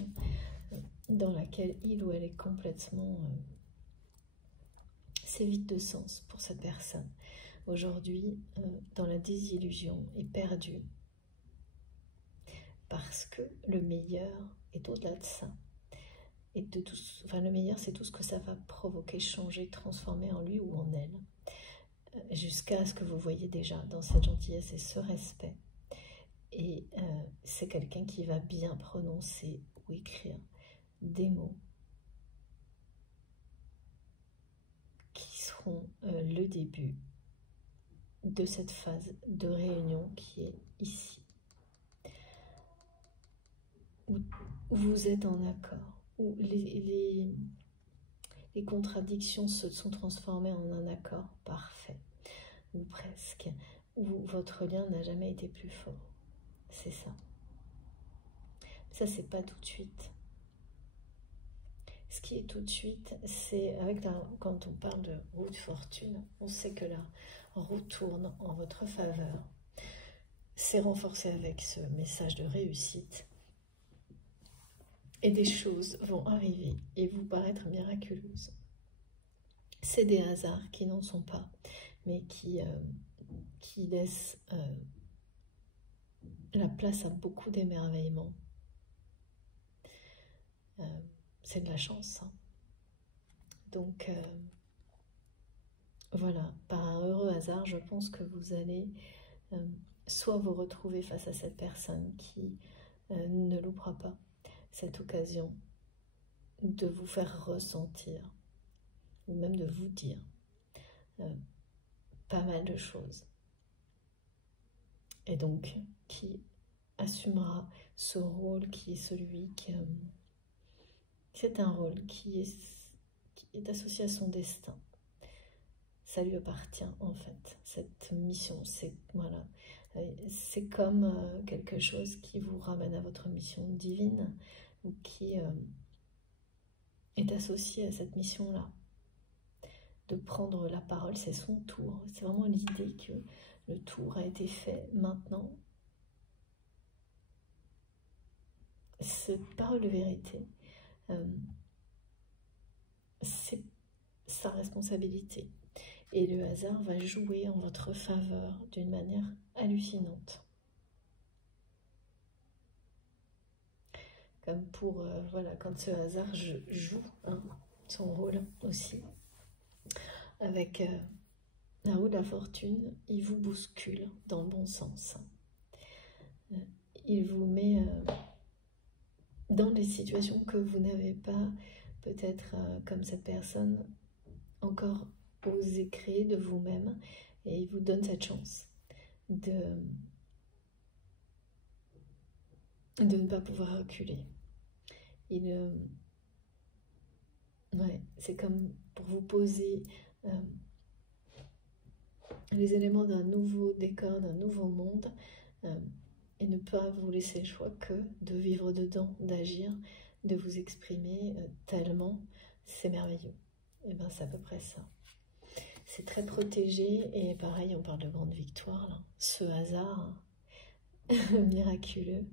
dans laquelle il ou elle est complètement... c'est vide de sens pour cette personne. Aujourd'hui, dans la désillusion, est perdue parce que le meilleur est au-delà de ça. Et de tout, enfin, le meilleur, c'est tout ce que ça va provoquer, changer, transformer en lui ou en elle, jusqu'à ce que vous voyez déjà dans cette gentillesse et ce respect. Et c'est quelqu'un qui va bien prononcer ou écrire des mots qui seront le début de cette phase de réunion qui est ici, où vous êtes en accord, où les contradictions se sont transformées en un accord parfait, ou presque, où votre lien n'a jamais été plus fort. C'est ça. Ça, c'est pas tout de suite. Ce qui est tout de suite, c'est quand on parle de roue de fortune, on sait que la roue tourne en votre faveur. C'est renforcé avec ce message de réussite. Et des choses vont arriver et vous paraître miraculeuses. C'est des hasards qui n'en sont pas, mais qui laissent la place à beaucoup d'émerveillement. C'est de la chance, hein. Donc, voilà, par un heureux hasard, je pense que vous allez soit vous retrouver face à cette personne qui ne loupera pas cette occasion de vous faire ressentir, ou même de vous dire pas mal de choses. Et donc, qui assumera ce rôle qui est celui qui... c'est un rôle qui est associé à son destin. Ça lui appartient en fait, cette mission. C'est voilà, c'est comme quelque chose qui vous ramène à votre mission divine ou qui est associé à cette mission-là. De prendre la parole, c'est son tour. C'est vraiment l'idée que le tour a été fait maintenant. Cette parole de vérité, c'est sa responsabilité. Et le hasard va jouer en votre faveur d'une manière hallucinante. Comme pour, voilà, quand ce hasard joue son rôle aussi. Avec la roue de la fortune, il vous bouscule dans le bon sens. Il vous met dans des situations que vous n'avez pas, peut-être comme cette personne, encore osez créer de vous-même, et il vous donne cette chance de ne pas pouvoir reculer. Ouais, c'est comme pour vous poser les éléments d'un nouveau décor, d'un nouveau monde, et ne pas vous laisser le choix que de vivre dedans, d'agir, de vous exprimer tellement, c'est merveilleux. Et bien c'est à peu près ça. C'est très protégé, et pareil, on parle de grande victoire, là. Ce hasard miraculeux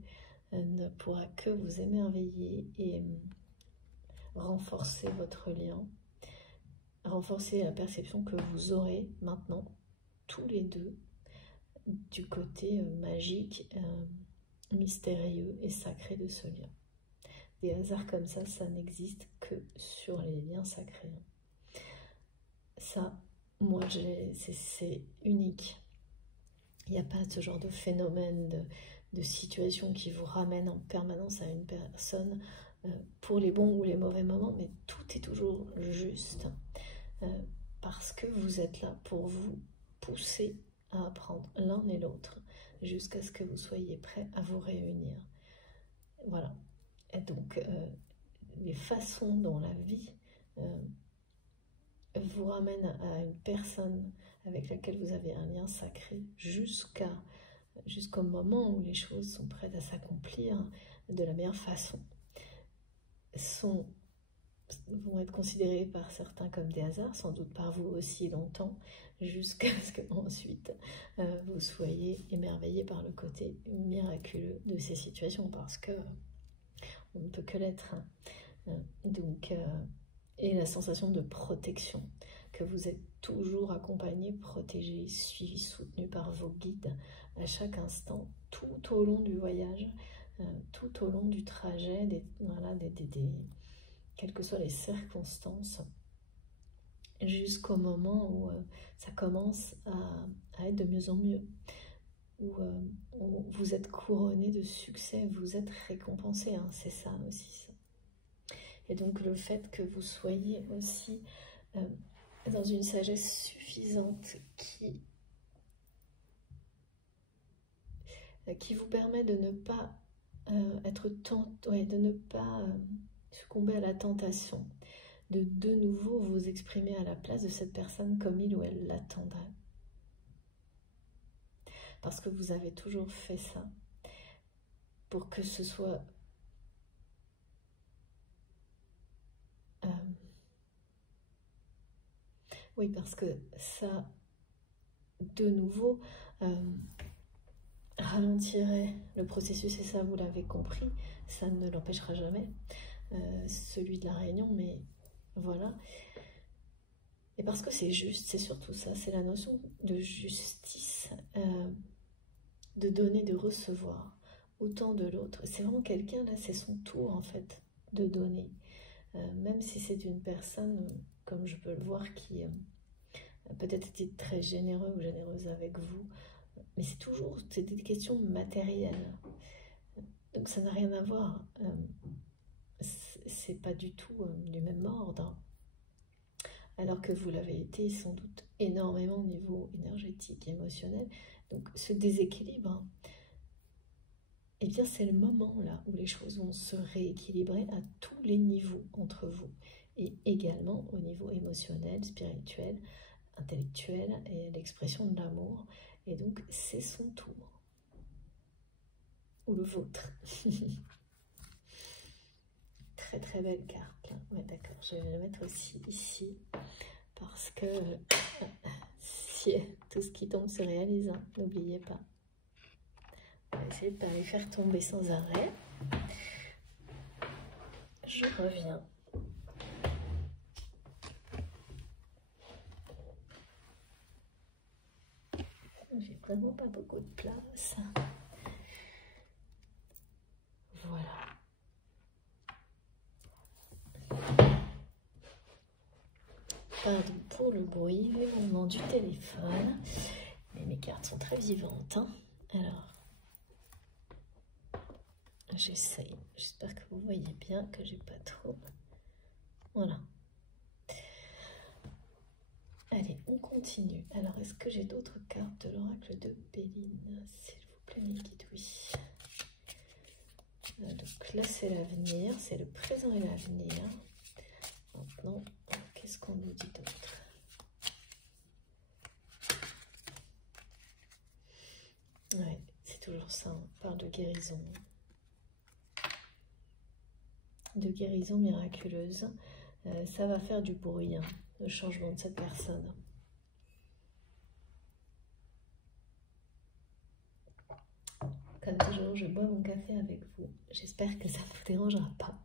ne pourra que vous émerveiller et renforcer votre lien, renforcer la perception que vous aurez maintenant, tous les deux, du côté magique, mystérieux et sacré de ce lien. Des hasards comme ça n'existe que sur les liens sacrés. Ça, moi, c'est unique. Il n'y a pas ce genre de phénomène, de situation qui vous ramène en permanence à une personne pour les bons ou les mauvais moments, mais tout est toujours juste parce que vous êtes là pour vous pousser à apprendre l'un et l'autre jusqu'à ce que vous soyez prêts à vous réunir. Voilà. Et donc, les façons dont la vie vous ramène à une personne avec laquelle vous avez un lien sacré jusqu'au moment où les choses sont prêtes à s'accomplir de la meilleure façon, vont être considérées par certains comme des hasards, sans doute par vous aussi longtemps, jusqu'à ce qu'ensuite vous soyez émerveillés par le côté miraculeux de ces situations, parce que on ne peut que l'être. Donc, et la sensation de protection, que vous êtes toujours accompagné, protégé, suivi, soutenu par vos guides à chaque instant, tout au long du voyage, tout au long du trajet, quelles que soient les circonstances, jusqu'au moment où ça commence à être de mieux en mieux, où vous êtes couronné de succès, vous êtes récompensé, hein, c'est ça aussi. Ça. Et donc le fait que vous soyez aussi dans une sagesse suffisante qui vous permet de ne pas de ne pas succomber à la tentation de nouveau vous exprimer à la place de cette personne comme il ou elle l'attendrait. Parce que vous avez toujours fait ça pour que ce soit oui, parce que ça, de nouveau, ralentirait le processus, et ça, vous l'avez compris, ça ne l'empêchera jamais, celui de la réunion, mais voilà. Et parce que c'est juste, c'est surtout ça, c'est la notion de justice, de donner, de recevoir, autant de l'autre. C'est vraiment quelqu'un, là, c'est son tour, en fait, de donner. Même si c'est une personne, comme je peux le voir, qui peut-être été très généreux ou généreuse avec vous, mais c'est des questions matérielles. Donc ça n'a rien à voir. C'est pas du tout du même ordre. Alors que vous l'avez été sans doute énormément au niveau énergétique et émotionnel. Donc ce déséquilibre, eh bien c'est le moment là où les choses vont se rééquilibrer à tous les niveaux entre vous. Et également au niveau émotionnel, spirituel, intellectuel et l'expression de l'amour. Et donc c'est son tour. Ou le vôtre. Très très belle carte là. Ouais, d'accord, je vais la mettre aussi ici parce que si tout ce qui tombe se réalise, hein, n'oubliez pas. On va essayer de ne pas les faire tomber sans arrêt. Je reviens. J'ai vraiment pas beaucoup de place. Voilà. Pardon pour le bruit, le mouvement du téléphone. Mais mes cartes sont très vivantes. Hein. Alors, j'essaye. J'espère que vous voyez bien, que j'ai pas trop. Voilà. Allez. on continue. Alors, est-ce que j'ai d'autres cartes de l'oracle de Béline? S'il vous plaît, mes guides, oui. Donc là, c'est l'avenir, c'est le présent et l'avenir. Maintenant, qu'est-ce qu'on nous dit d'autre? Ouais, c'est toujours ça, on parle de guérison. De guérison miraculeuse. Ça va faire du bruit, hein, le changement de cette personne. Comme toujours, je bois mon café avec vous. J'espère que ça ne vous dérangera pas.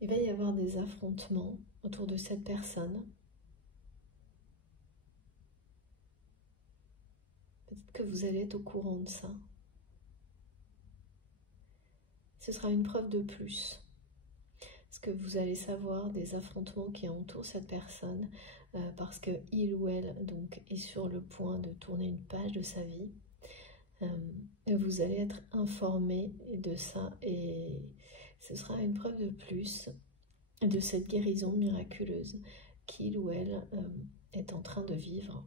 Il va y avoir des affrontements autour de cette personne. Peut-être que vous allez être au courant de ça. Ce sera une preuve de plus. Parce que vous allez savoir des affrontements qui entourent cette personne parce que il ou elle donc, est sur le point de tourner une page de sa vie. Vous allez être informé de ça et ce sera une preuve de plus de cette guérison miraculeuse qu'il ou elle est en train de vivre.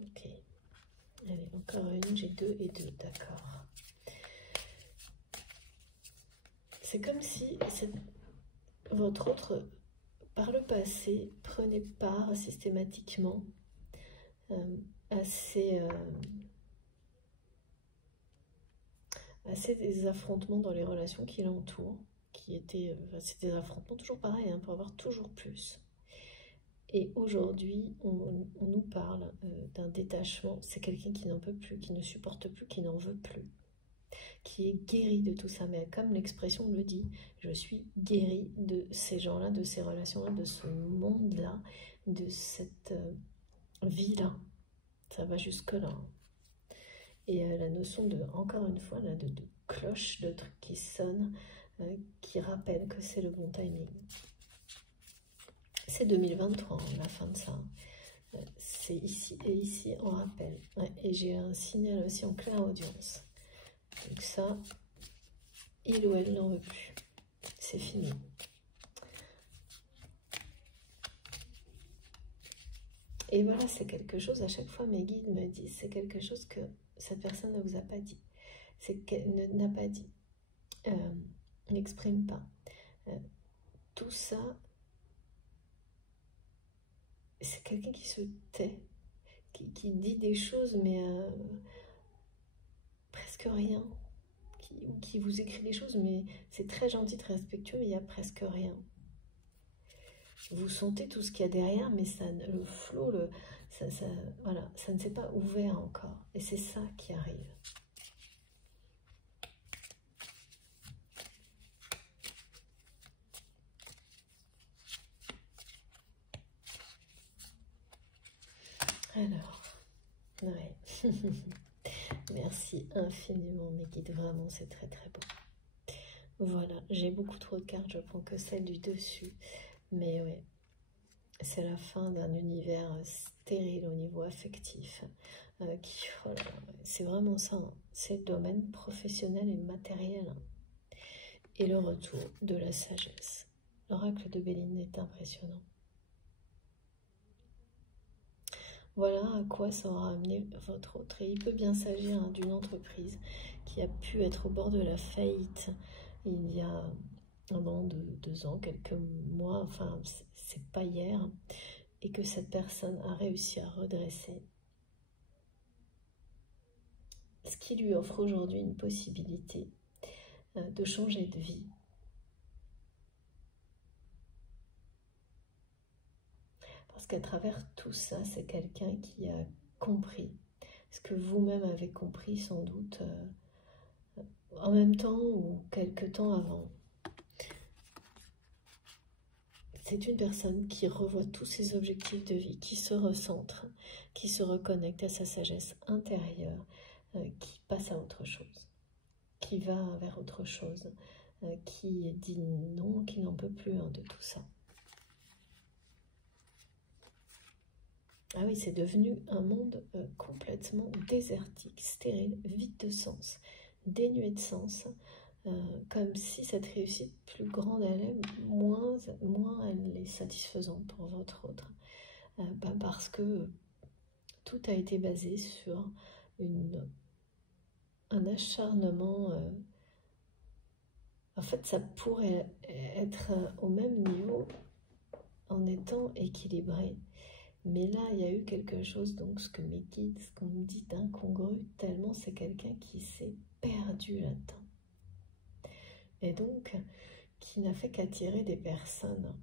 Ok. Allez, encore une, j'ai 2 et 2, d'accord. C'est comme si votre autre, par le passé, prenait part systématiquement à ces des affrontements dans les relations qui l'entourent, qui étaient, c'est des affrontements toujours pareils, hein, pour avoir toujours plus. Et aujourd'hui, on nous parle d'un détachement. C'est quelqu'un qui n'en peut plus, qui ne supporte plus, qui n'en veut plus, qui est guéri de tout ça. Mais comme l'expression le dit, je suis guéri de ces gens-là, de ces relations-là, de ce monde-là, de cette vie-là. Ça va jusque-là. Et la notion de, encore une fois, là, de cloche, de trucs qui sonnent, qui rappellent que c'est le bon timing. C'est 2023, la fin de ça. C'est ici et ici en rappel. Ouais, et j'ai un signal aussi en claire audience. Donc ça, il ou elle n'en veut plus. C'est fini. Et voilà, c'est quelque chose, à chaque fois mes guides me disent, c'est quelque chose que cette personne ne vous a pas dit. C'est qu'elle n'a pas dit. N'exprime pas. Tout ça, c'est quelqu'un qui se tait, qui dit des choses, mais presque rien. Qui vous écrit des choses, mais c'est très gentil, très respectueux, mais il n'y a presque rien. Vous sentez tout ce qu'il y a derrière, mais ça, le flot, voilà, ça ne s'est pas ouvert encore. Et c'est ça qui arrive. Alors, ouais. Merci infiniment mes guides, vraiment c'est très très beau. Voilà, j'ai beaucoup trop de cartes, je prends que celle du dessus. Mais ouais, c'est la fin d'un univers stérile au niveau affectif. Voilà, c'est vraiment ça, hein. C'est le domaine professionnel et matériel. Hein. Et le retour de la sagesse. L'oracle de Béline est impressionnant. Voilà à quoi ça aura amené votre autre. Et il peut bien s'agir d'une entreprise qui a pu être au bord de la faillite il y a un an, 2 ans, quelques mois, enfin c'est pas hier, et que cette personne a réussi à redresser. Ce qui lui offre aujourd'hui une possibilité de changer de vie. Parce qu'à travers tout ça, c'est quelqu'un qui a compris ce que vous-même avez compris sans doute en même temps ou quelque temps avant. C'est une personne qui revoit tous ses objectifs de vie, qui se recentre, qui se reconnecte à sa sagesse intérieure, qui passe à autre chose, qui va vers autre chose, qui dit non, qui n'en peut plus de tout ça. Ah oui, c'est devenu un monde complètement désertique, stérile, vide de sens, dénué de sens, comme si cette réussite plus grande elle est, moins elle est satisfaisante pour votre autre. Parce que tout a été basé sur un acharnement. En fait, ça pourrait être au même niveau en étant équilibré. Mais là, il y a eu quelque chose, donc ce que mes guides, ce qu'on me dit d'incongru, tellement c'est quelqu'un qui s'est perdu là-dedans. Et donc, qui n'a fait qu'attirer des personnes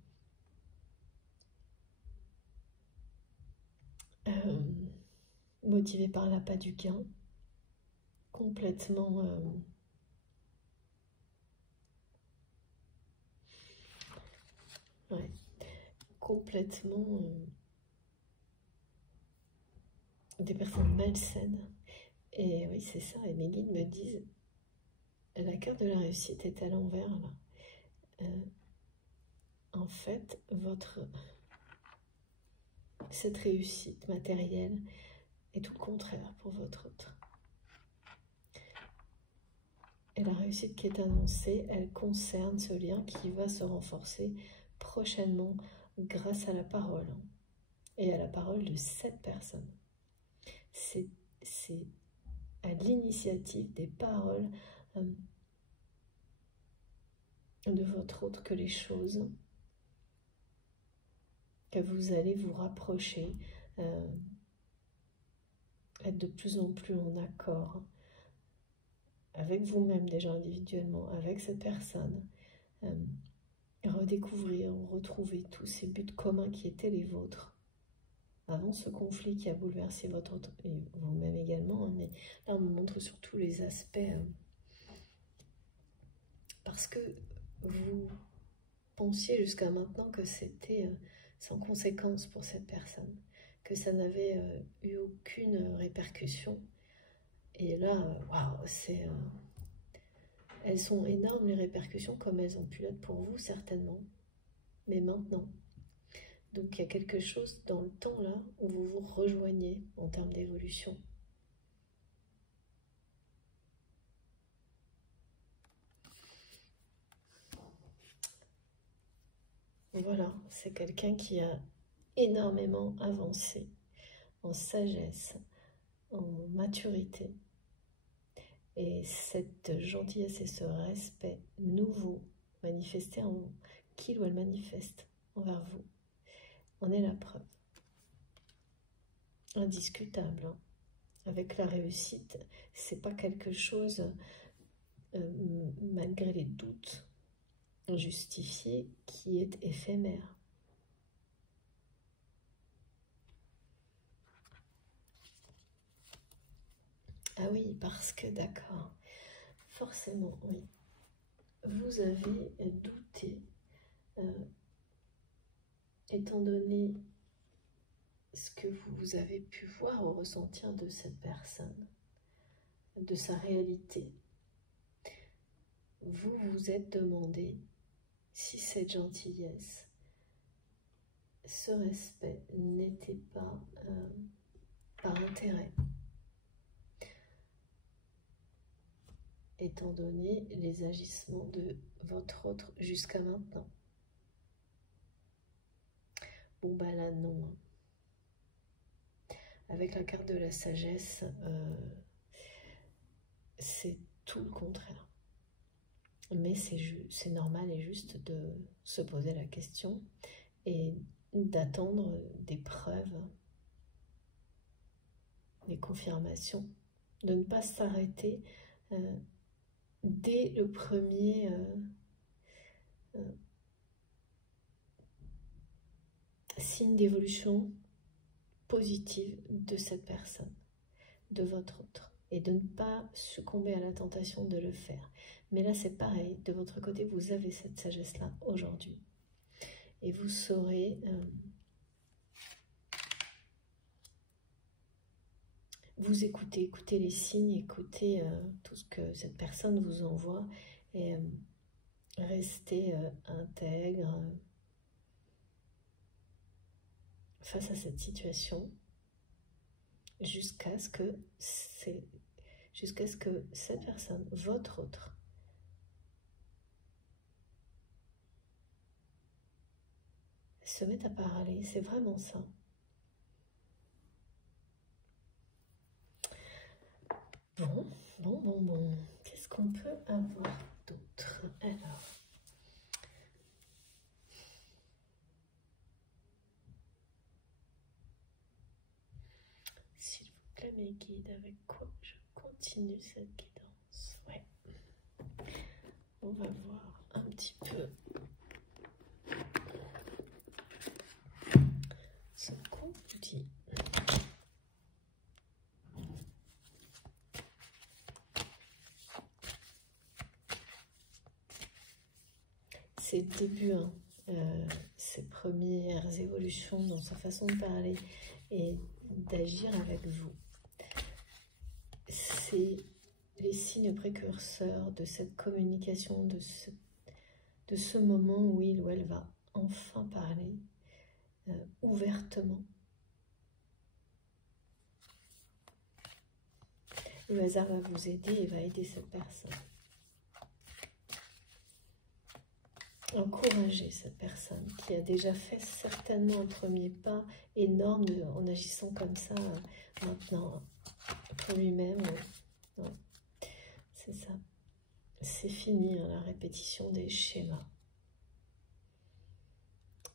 motivées par l'appât du gain, complètement complètement des personnes malsaines. Et oui, c'est ça. Et mes guides me disent, la carte de la réussite est à l'envers là. En fait, cette réussite matérielle est tout le contraire pour votre autre. Et la réussite qui est annoncée, elle concerne ce lien qui va se renforcer prochainement grâce à la parole et à la parole de cette personne. C'est à l'initiative des paroles de votre autre que les choses, que vous allez vous rapprocher, être de plus en plus en accord avec vous-même déjà individuellement, avec cette personne, redécouvrir, retrouver tous ces buts communs qui étaient les vôtres avant ce conflit qui a bouleversé votre autre, et vous-même également, mais là on me montre surtout les aspects, parce que vous pensiez jusqu'à maintenant que c'était sans conséquence pour cette personne, que ça n'avait eu aucune répercussion, et là, waouh, elles sont énormes les répercussions, comme elles ont pu l'être pour vous certainement, mais maintenant. Donc il y a quelque chose dans le temps là où vous vous rejoignez en termes d'évolution. Voilà, c'est quelqu'un qui a énormément avancé en sagesse, en maturité. Et cette gentillesse et ce respect nouveau manifesté en qu'il ou elle manifeste envers vous en est la preuve. Indiscutable. Hein. Avec la réussite, c'est pas quelque chose, malgré les doutes justifiés, qui est éphémère. Ah oui, parce que d'accord, forcément, oui. Vous avez douté, étant donné ce que vous avez pu voir ou ressentir de cette personne, de sa réalité. Vous vous êtes demandé si cette gentillesse, ce respect n'était pas par intérêt, étant donné les agissements de votre autre jusqu'à maintenant. Bon bah là non. Avec la carte de la sagesse, c'est tout le contraire. Mais c'est normal et juste de se poser la question et d'attendre des preuves, des confirmations, de ne pas s'arrêter dès le premier signe d'évolution positive de cette personne, de votre autre, et de ne pas succomber à la tentation de le faire. Mais là c'est pareil, de votre côté vous avez cette sagesse-là aujourd'hui, et vous saurez vous écoutez les signes, écoutez tout ce que cette personne vous envoie, et restez intègre, face à cette situation jusqu'à ce que cette personne, votre autre, se mette à parler. C'est vraiment ça. Bon. Qu'est-ce qu'on peut avoir d'autre? Alors, s'il vous plaît, mes guides, avec quoi je continue cette guidance? Ouais. On va voir un petit peu ce qu'on dit. Ses débuts, ses premières évolutions dans sa façon de parler et d'agir avec vous. C'est les signes précurseurs de cette communication, de ce moment où il ou elle va enfin parler ouvertement. Le hasard va vous aider et va aider cette personne. Encourager cette personne qui a déjà fait certainement un premier pas énorme en agissant comme ça maintenant pour lui-même. Ouais. C'est ça. C'est fini la répétition des schémas.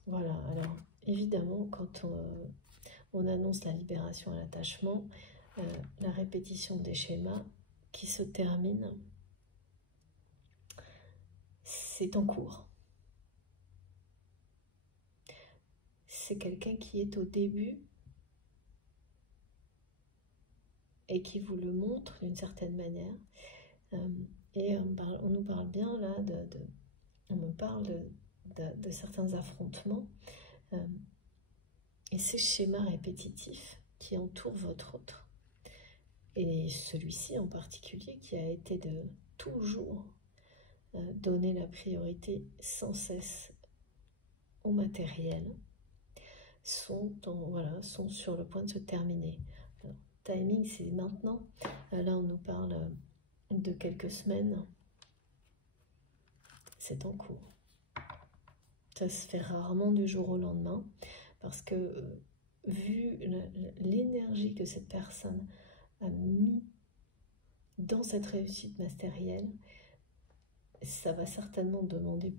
Voilà, alors évidemment quand on annonce la libération à l'attachement, la répétition des schémas qui se termine, c'est en cours. C'est quelqu'un qui est au début et qui vous le montre d'une certaine manière. Et on nous parle bien là, on me parle de certains affrontements et ces schémas répétitifs qui entourent votre autre. Et celui-ci en particulier qui a été de toujours donner la priorité sans cesse au matériel, sont sur le point de se terminer. Alors, timing, c'est maintenant. Là, on nous parle de quelques semaines. C'est en cours. Ça se fait rarement du jour au lendemain parce que vu l'énergie que cette personne a mis dans cette réussite matérielle, ça va certainement demander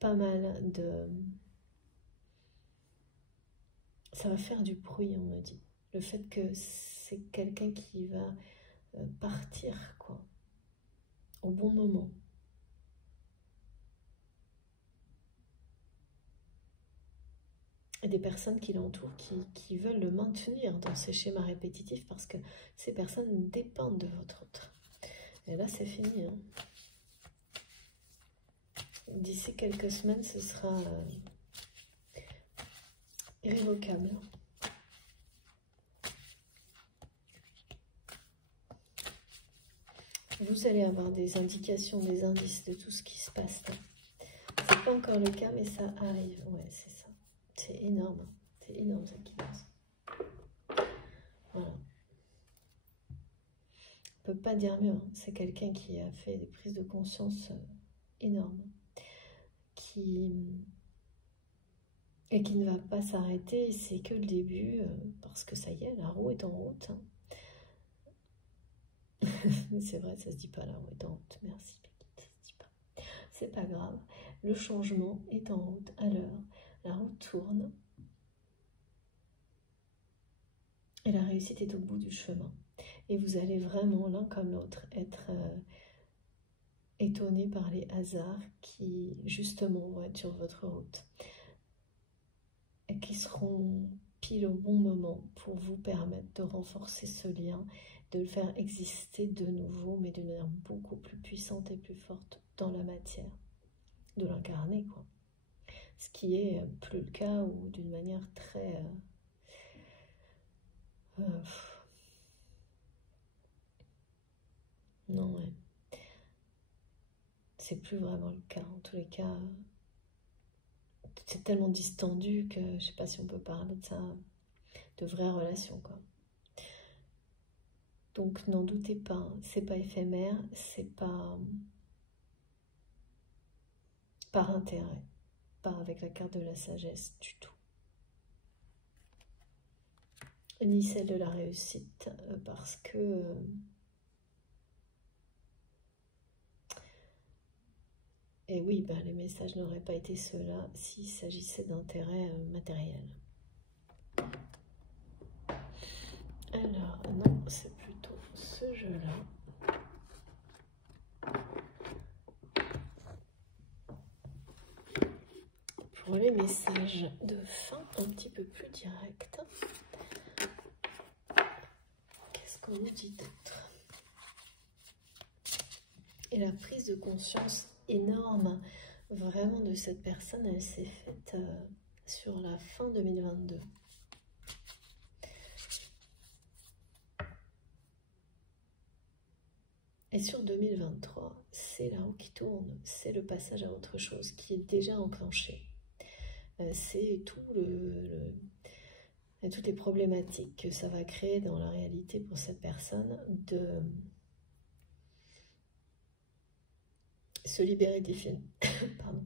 pas mal de... Ça va faire du bruit, on me dit. Le fait que c'est quelqu'un qui va partir, quoi, au bon moment. Et des personnes qui l'entourent, qui veulent le maintenir dans ces schémas répétitifs parce que ces personnes dépendent de votre autre. Et là, c'est fini. Hein. D'ici quelques semaines, ce sera irrévocable. Vous allez avoir des indications, des indices de tout ce qui se passe là. C'est pas encore le cas, mais ça arrive. Ouais, c'est ça. C'est énorme. C'est énorme cette guidance. Voilà. On peut pas dire mieux. Hein. C'est quelqu'un qui a fait des prises de conscience énormes. Et qui ne va pas s'arrêter. C'est que le début, parce que ça y est, la roue est en route. Hein. C'est vrai, ça se dit pas, la roue est en route. Merci, Pékite, ça se dit pas. C'est pas grave. Le changement est en route à l'heure. La roue tourne. Et la réussite est au bout du chemin. Et vous allez vraiment, l'un comme l'autre, être étonné par les hasards qui, justement, vont être sur votre route. Et qui seront pile au bon moment pour vous permettre de renforcer ce lien, de le faire exister de nouveau, mais d'une manière beaucoup plus puissante et plus forte dans la matière. De l'incarner, quoi. Ce qui est plus le cas ou d'une manière très... non, ouais. C'est plus vraiment le cas. En tous les cas, c'est tellement distendu que je ne sais pas si on peut parler de ça, de vraies relations, quoi. Donc n'en doutez pas, hein, c'est pas éphémère, c'est pas par intérêt, pas avec la carte de la sagesse du tout. Ni celle de la réussite, parce que et oui, ben, les messages n'auraient pas été ceux-là s'il s'agissait d'intérêts matériels. Alors, non, c'est plutôt ce jeu-là. Pour les messages de fin un petit peu plus directs, qu'est-ce qu'on nous dit d'autre? Et la prise de conscience énorme, vraiment, de cette personne, elle s'est faite sur la fin 2022. Et sur 2023, c'est la roue qui tourne, c'est le passage à autre chose qui est déjà enclenché. C'est toutes les problématiques que ça va créer dans la réalité pour cette personne de se libérer pardon,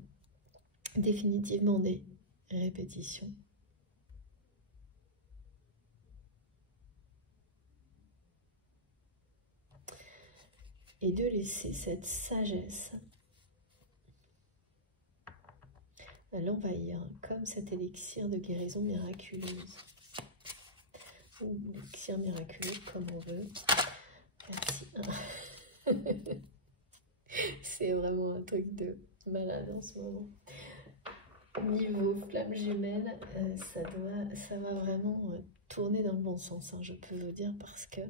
définitivement des répétitions. Et de laisser cette sagesse l'envahir comme cet élixir de guérison miraculeuse. Ou élixir miraculeux, comme on veut. Merci. C'est vraiment un truc de malade en ce moment. Niveau flamme jumelle, ça va vraiment tourner dans le bon sens, hein, je peux vous dire, parce que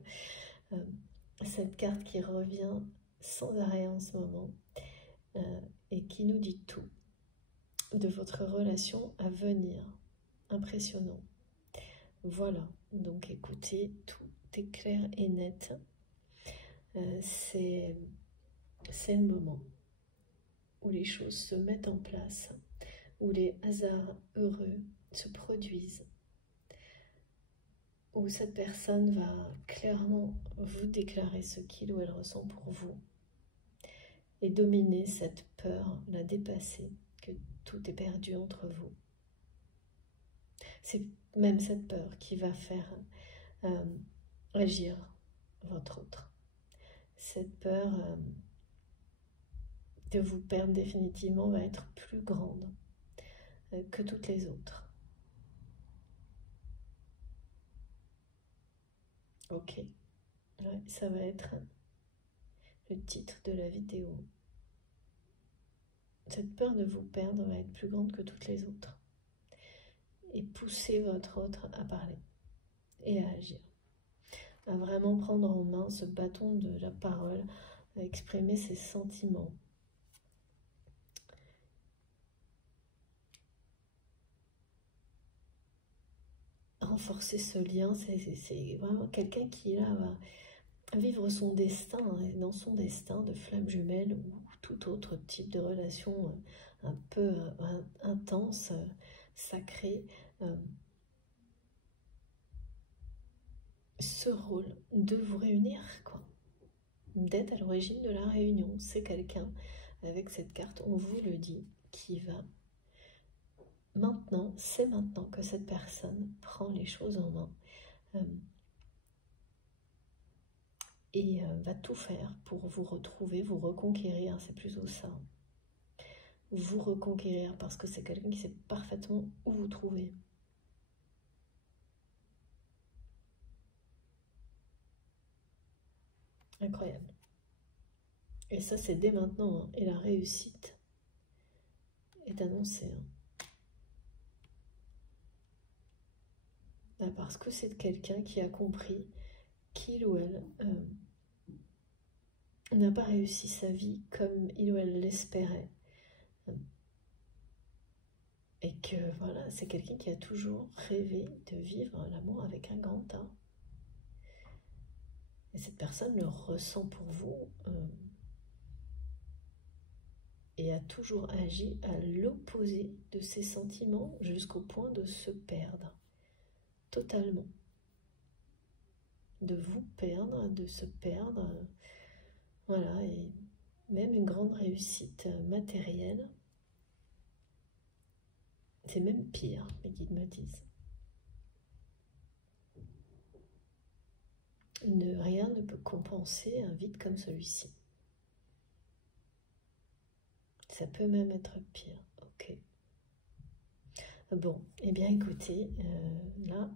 cette carte qui revient sans arrêt en ce moment et qui nous dit tout de votre relation à venir. Impressionnant. Voilà, donc écoutez, tout est clair et net. C'est le moment où les choses se mettent en place, où les hasards heureux se produisent, où cette personne va clairement vous déclarer ce qu'il ou elle ressent pour vous et dominer cette peur, la dépasser, que tout est perdu entre vous. C'est même cette peur qui va faire agir votre autre. Cette peur de vous perdre définitivement va être plus grande que toutes les autres. Ok, ouais, ça va être le titre de la vidéo. Cette peur de vous perdre va être plus grande que toutes les autres. Et pousser votre autre à parler et à agir. À vraiment prendre en main ce bâton de la parole, à exprimer ses sentiments. Renforcer ce lien, c'est vraiment quelqu'un qui là va vivre son destin, et dans son destin de flamme jumelle ou tout autre type de relation un peu intense, sacrée, ce rôle de vous réunir, quoi, d'être à l'origine de la réunion. C'est quelqu'un, avec cette carte, on vous le dit, qui va maintenant, c'est maintenant que cette personne prend les choses en main et va tout faire pour vous retrouver, vous reconquérir, c'est plutôt ça. Vous reconquérir, parce que c'est quelqu'un qui sait parfaitement où vous trouver. Incroyable. Et ça, c'est dès maintenant, hein. Et la réussite est annoncée. Parce que c'est quelqu'un qui a compris qu'il ou elle n'a pas réussi sa vie comme il ou elle l'espérait. Et que voilà, c'est quelqu'un qui a toujours rêvé de vivre l'amour avec un grand A. Et cette personne le ressent pour vous et a toujours agi à l'opposé de ses sentiments jusqu'au point de se perdre totalement. De vous perdre, de se perdre, voilà, et même une grande réussite matérielle. C'est même pire, mes guides me disent. Rien ne peut compenser un vide comme celui-ci. Ça peut même être pire. Ok. Bon, eh bien écoutez, là,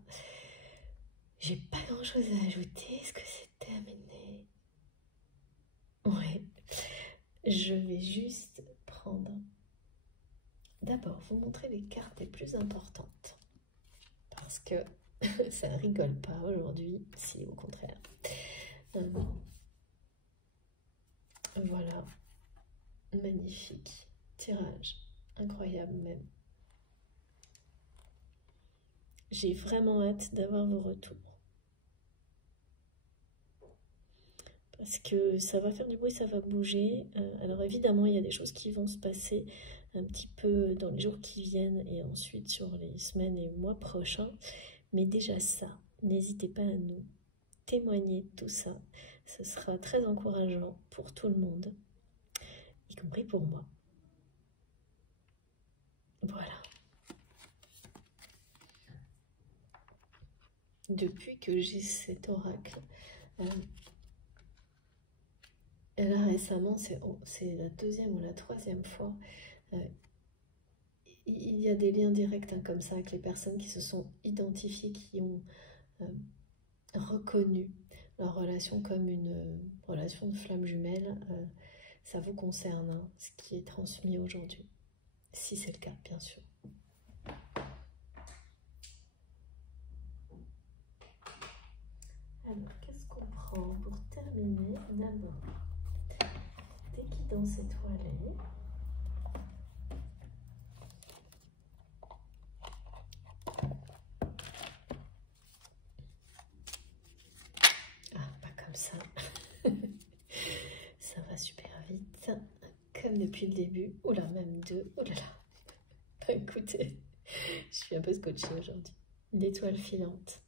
j'ai pas grand-chose à ajouter. Est-ce que c'est terminé? Ouais. Je vais juste prendre... D'abord, vous montrer les cartes les plus importantes. Parce que ça rigole pas aujourd'hui, si au contraire. Voilà, magnifique tirage, incroyable même. J'ai vraiment hâte d'avoir vos retours. Parce que ça va faire du bruit, ça va bouger. Alors évidemment, il y a des choses qui vont se passer un petit peu dans les jours qui viennent et ensuite sur les semaines et mois prochains. Mais déjà ça, n'hésitez pas à nous témoigner de tout ça. Ce sera très encourageant pour tout le monde, y compris pour moi. Voilà. Depuis que j'ai cet oracle, là récemment, c'est la deuxième ou la troisième fois, il y a des liens directs comme ça avec les personnes qui se sont identifiées, qui ont reconnu leur relation comme une relation de flamme jumelle. Ça vous concerne, hein, ce qui est transmis aujourd'hui, si c'est le cas, bien sûr. Alors, qu'est-ce qu'on prend pour terminer? D'abord, des guidances étoilées. Ah, pas comme ça. Ça va super vite, comme depuis le début. Oula, même deux. Oh là là. Écoutez, je suis un peu scotchée aujourd'hui. L'étoile filante.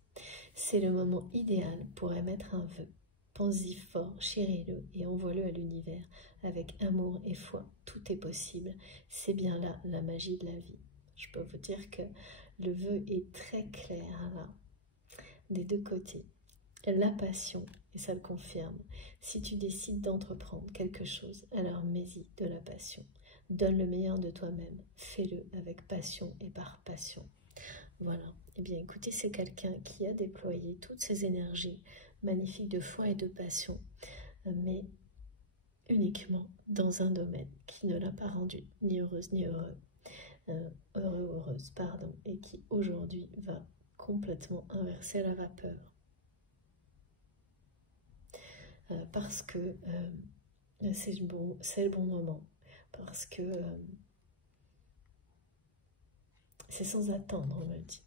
C'est le moment idéal pour émettre un vœu. Pense-y fort, chéris-le et envoie-le à l'univers. Avec amour et foi, tout est possible. C'est bien là la magie de la vie. Je peux vous dire que le vœu est très clair là, des deux côtés. La passion, et ça le confirme. Si tu décides d'entreprendre quelque chose, alors mets-y de la passion. Donne le meilleur de toi-même. Fais-le avec passion et par passion. Voilà. Eh bien, écoutez, c'est quelqu'un qui a déployé toutes ses énergies magnifiques de foi et de passion, mais uniquement dans un domaine qui ne l'a pas rendu ni heureuse ni heureux, heureuse, pardon, et qui aujourd'hui va complètement inverser la vapeur. Parce que c'est le bon moment, parce que c'est sans attendre, on me dit.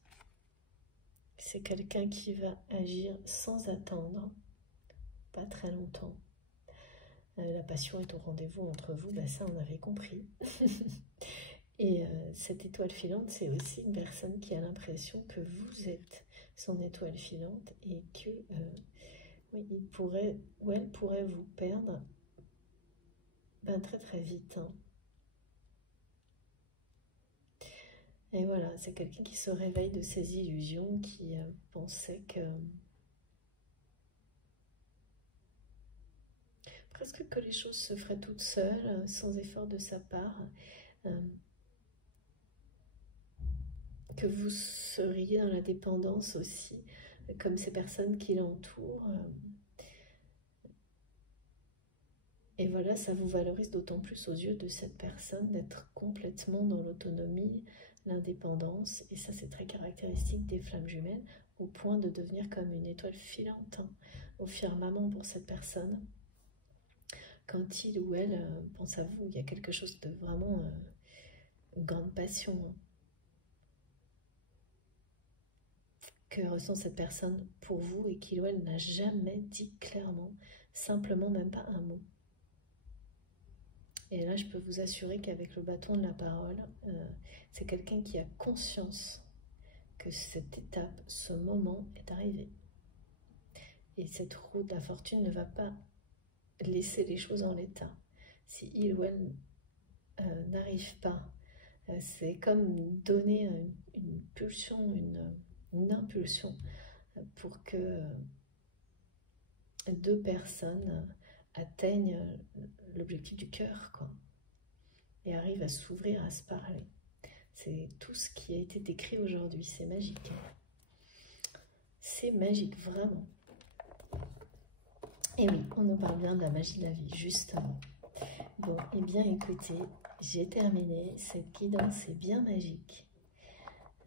C'est quelqu'un qui va agir sans attendre, pas très longtemps. La passion est au rendez-vous entre vous, ben ça on avait compris. Et cette étoile filante, c'est aussi une personne qui a l'impression que vous êtes son étoile filante et que oui, il pourrait ou elle pourrait vous perdre ben, très très vite. Hein. Et voilà, c'est quelqu'un qui se réveille de ses illusions, qui pensait que... presque que les choses se feraient toutes seules, sans effort de sa part. Que vous seriez dans la dépendance aussi, comme ces personnes qui l'entourent. Et voilà, ça vous valorise d'autant plus aux yeux de cette personne d'être complètement dans l'autonomie, l'indépendance. Et ça, c'est très caractéristique des flammes jumelles, au point de devenir comme une étoile filante hein, au firmament pour cette personne. Quand il ou elle pense à vous, il y a quelque chose de vraiment une grande passion hein, que ressent cette personne pour vous et qu'il ou elle n'a jamais dit clairement, simplement même pas un mot. Et là, je peux vous assurer qu'avec le bâton de la parole, c'est quelqu'un qui a conscience que cette étape, ce moment est arrivé. Et cette roue de la fortune ne va pas laisser les choses en l'état. Si il ou elle n'arrive pas, c'est comme donner une pulsion, une impulsion pour que deux personnes atteignent l'objectif du cœur, quoi, et arrivent à s'ouvrir, à se parler. C'est tout ce qui a été décrit aujourd'hui, c'est magique. C'est magique, vraiment. Et oui, on nous parle bien de la magie de la vie, justement. Bon, et bien écoutez, j'ai terminé. Cette guidance est bien magique.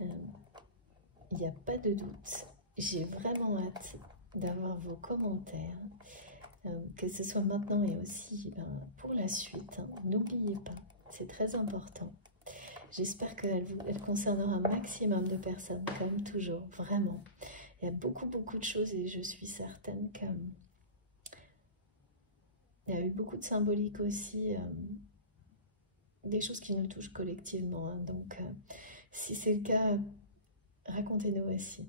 Il n'y a pas de doute. J'ai vraiment hâte d'avoir vos commentaires, que ce soit maintenant et aussi pour la suite. N'oubliez pas, c'est très important. J'espère qu'elle concernera un maximum de personnes, comme toujours, vraiment. Il y a beaucoup de choses et je suis certaine qu'il y a eu beaucoup de symbolique aussi, des choses qui nous touchent collectivement. Hein. Donc, si c'est le cas, racontez-nous aussi.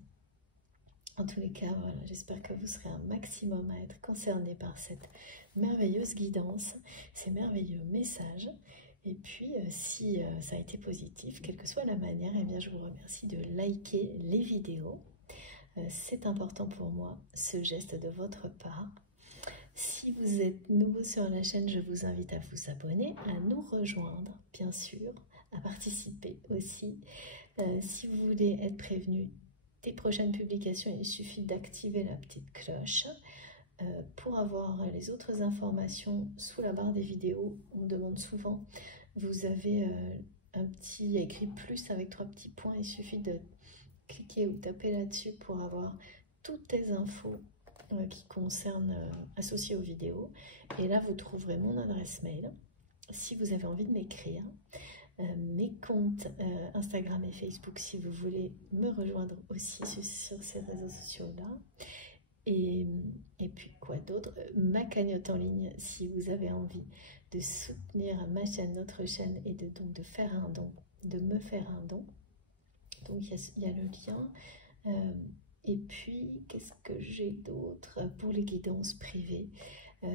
En tous les cas, voilà, j'espère que vous serez un maximum à être concernés par cette merveilleuse guidance, ces merveilleux messages. Et puis, si ça a été positif, quelle que soit la manière, eh bien, je vous remercie de liker les vidéos. C'est important pour moi, ce geste de votre part. Si vous êtes nouveau sur la chaîne, je vous invite à vous abonner, à nous rejoindre, bien sûr, à participer aussi. Si vous voulez être prévenu des prochaines publications, il suffit d'activer la petite cloche. Pour avoir les autres informations sous la barre des vidéos, on me demande souvent, vous avez un petit écrit plus avec 3 petits points, il suffit de cliquer ou taper là-dessus pour avoir toutes les infos qui concernent associées aux vidéos. Et là, vous trouverez mon adresse mail si vous avez envie de m'écrire. Mes comptes Instagram et Facebook si vous voulez me rejoindre aussi sur ces réseaux sociaux-là. Et puis quoi d'autre, ma cagnotte en ligne si vous avez envie de soutenir ma chaîne, notre chaîne, et donc de faire un don, de me faire un don. Donc il y a le lien. Et puis qu'est-ce que j'ai d'autre pour les guidances privées?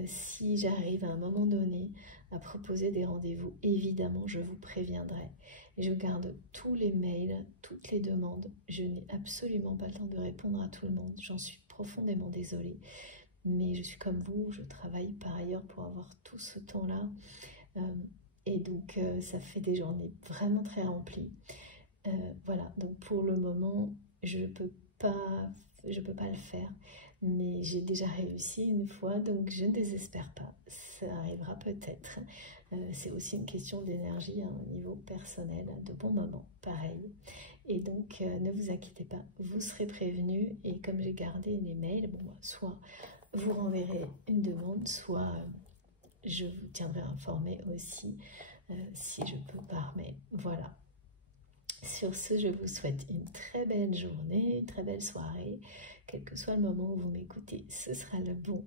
Si j'arrive à un moment donné à proposer des rendez-vous, évidemment je vous préviendrai. Et je garde tous les mails, toutes les demandes. Je n'ai absolument pas le temps de répondre à tout le monde. J'en suis profondément désolée. Mais je suis comme vous, je travaille par ailleurs pour avoir tout ce temps-là. Et donc ça fait des journées vraiment très remplies. Voilà, donc pour le moment, je peux pas le faire. Mais j'ai déjà réussi une fois, donc je ne désespère pas. Ça arrivera peut-être. C'est aussi une question d'énergie au niveau personnel, de bons moments, pareil. Et donc, ne vous inquiétez pas, vous serez prévenus. Et comme j'ai gardé les mails, bon, soit vous renverrez une demande, soit je vous tiendrai informé aussi si je peux par mail. Voilà. Sur ce, je vous souhaite une très belle journée, une très belle soirée. Quel que soit le moment où vous m'écoutez, ce sera le bon.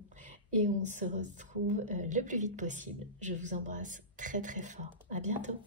Et on se retrouve le plus vite possible. Je vous embrasse très très fort. À bientôt.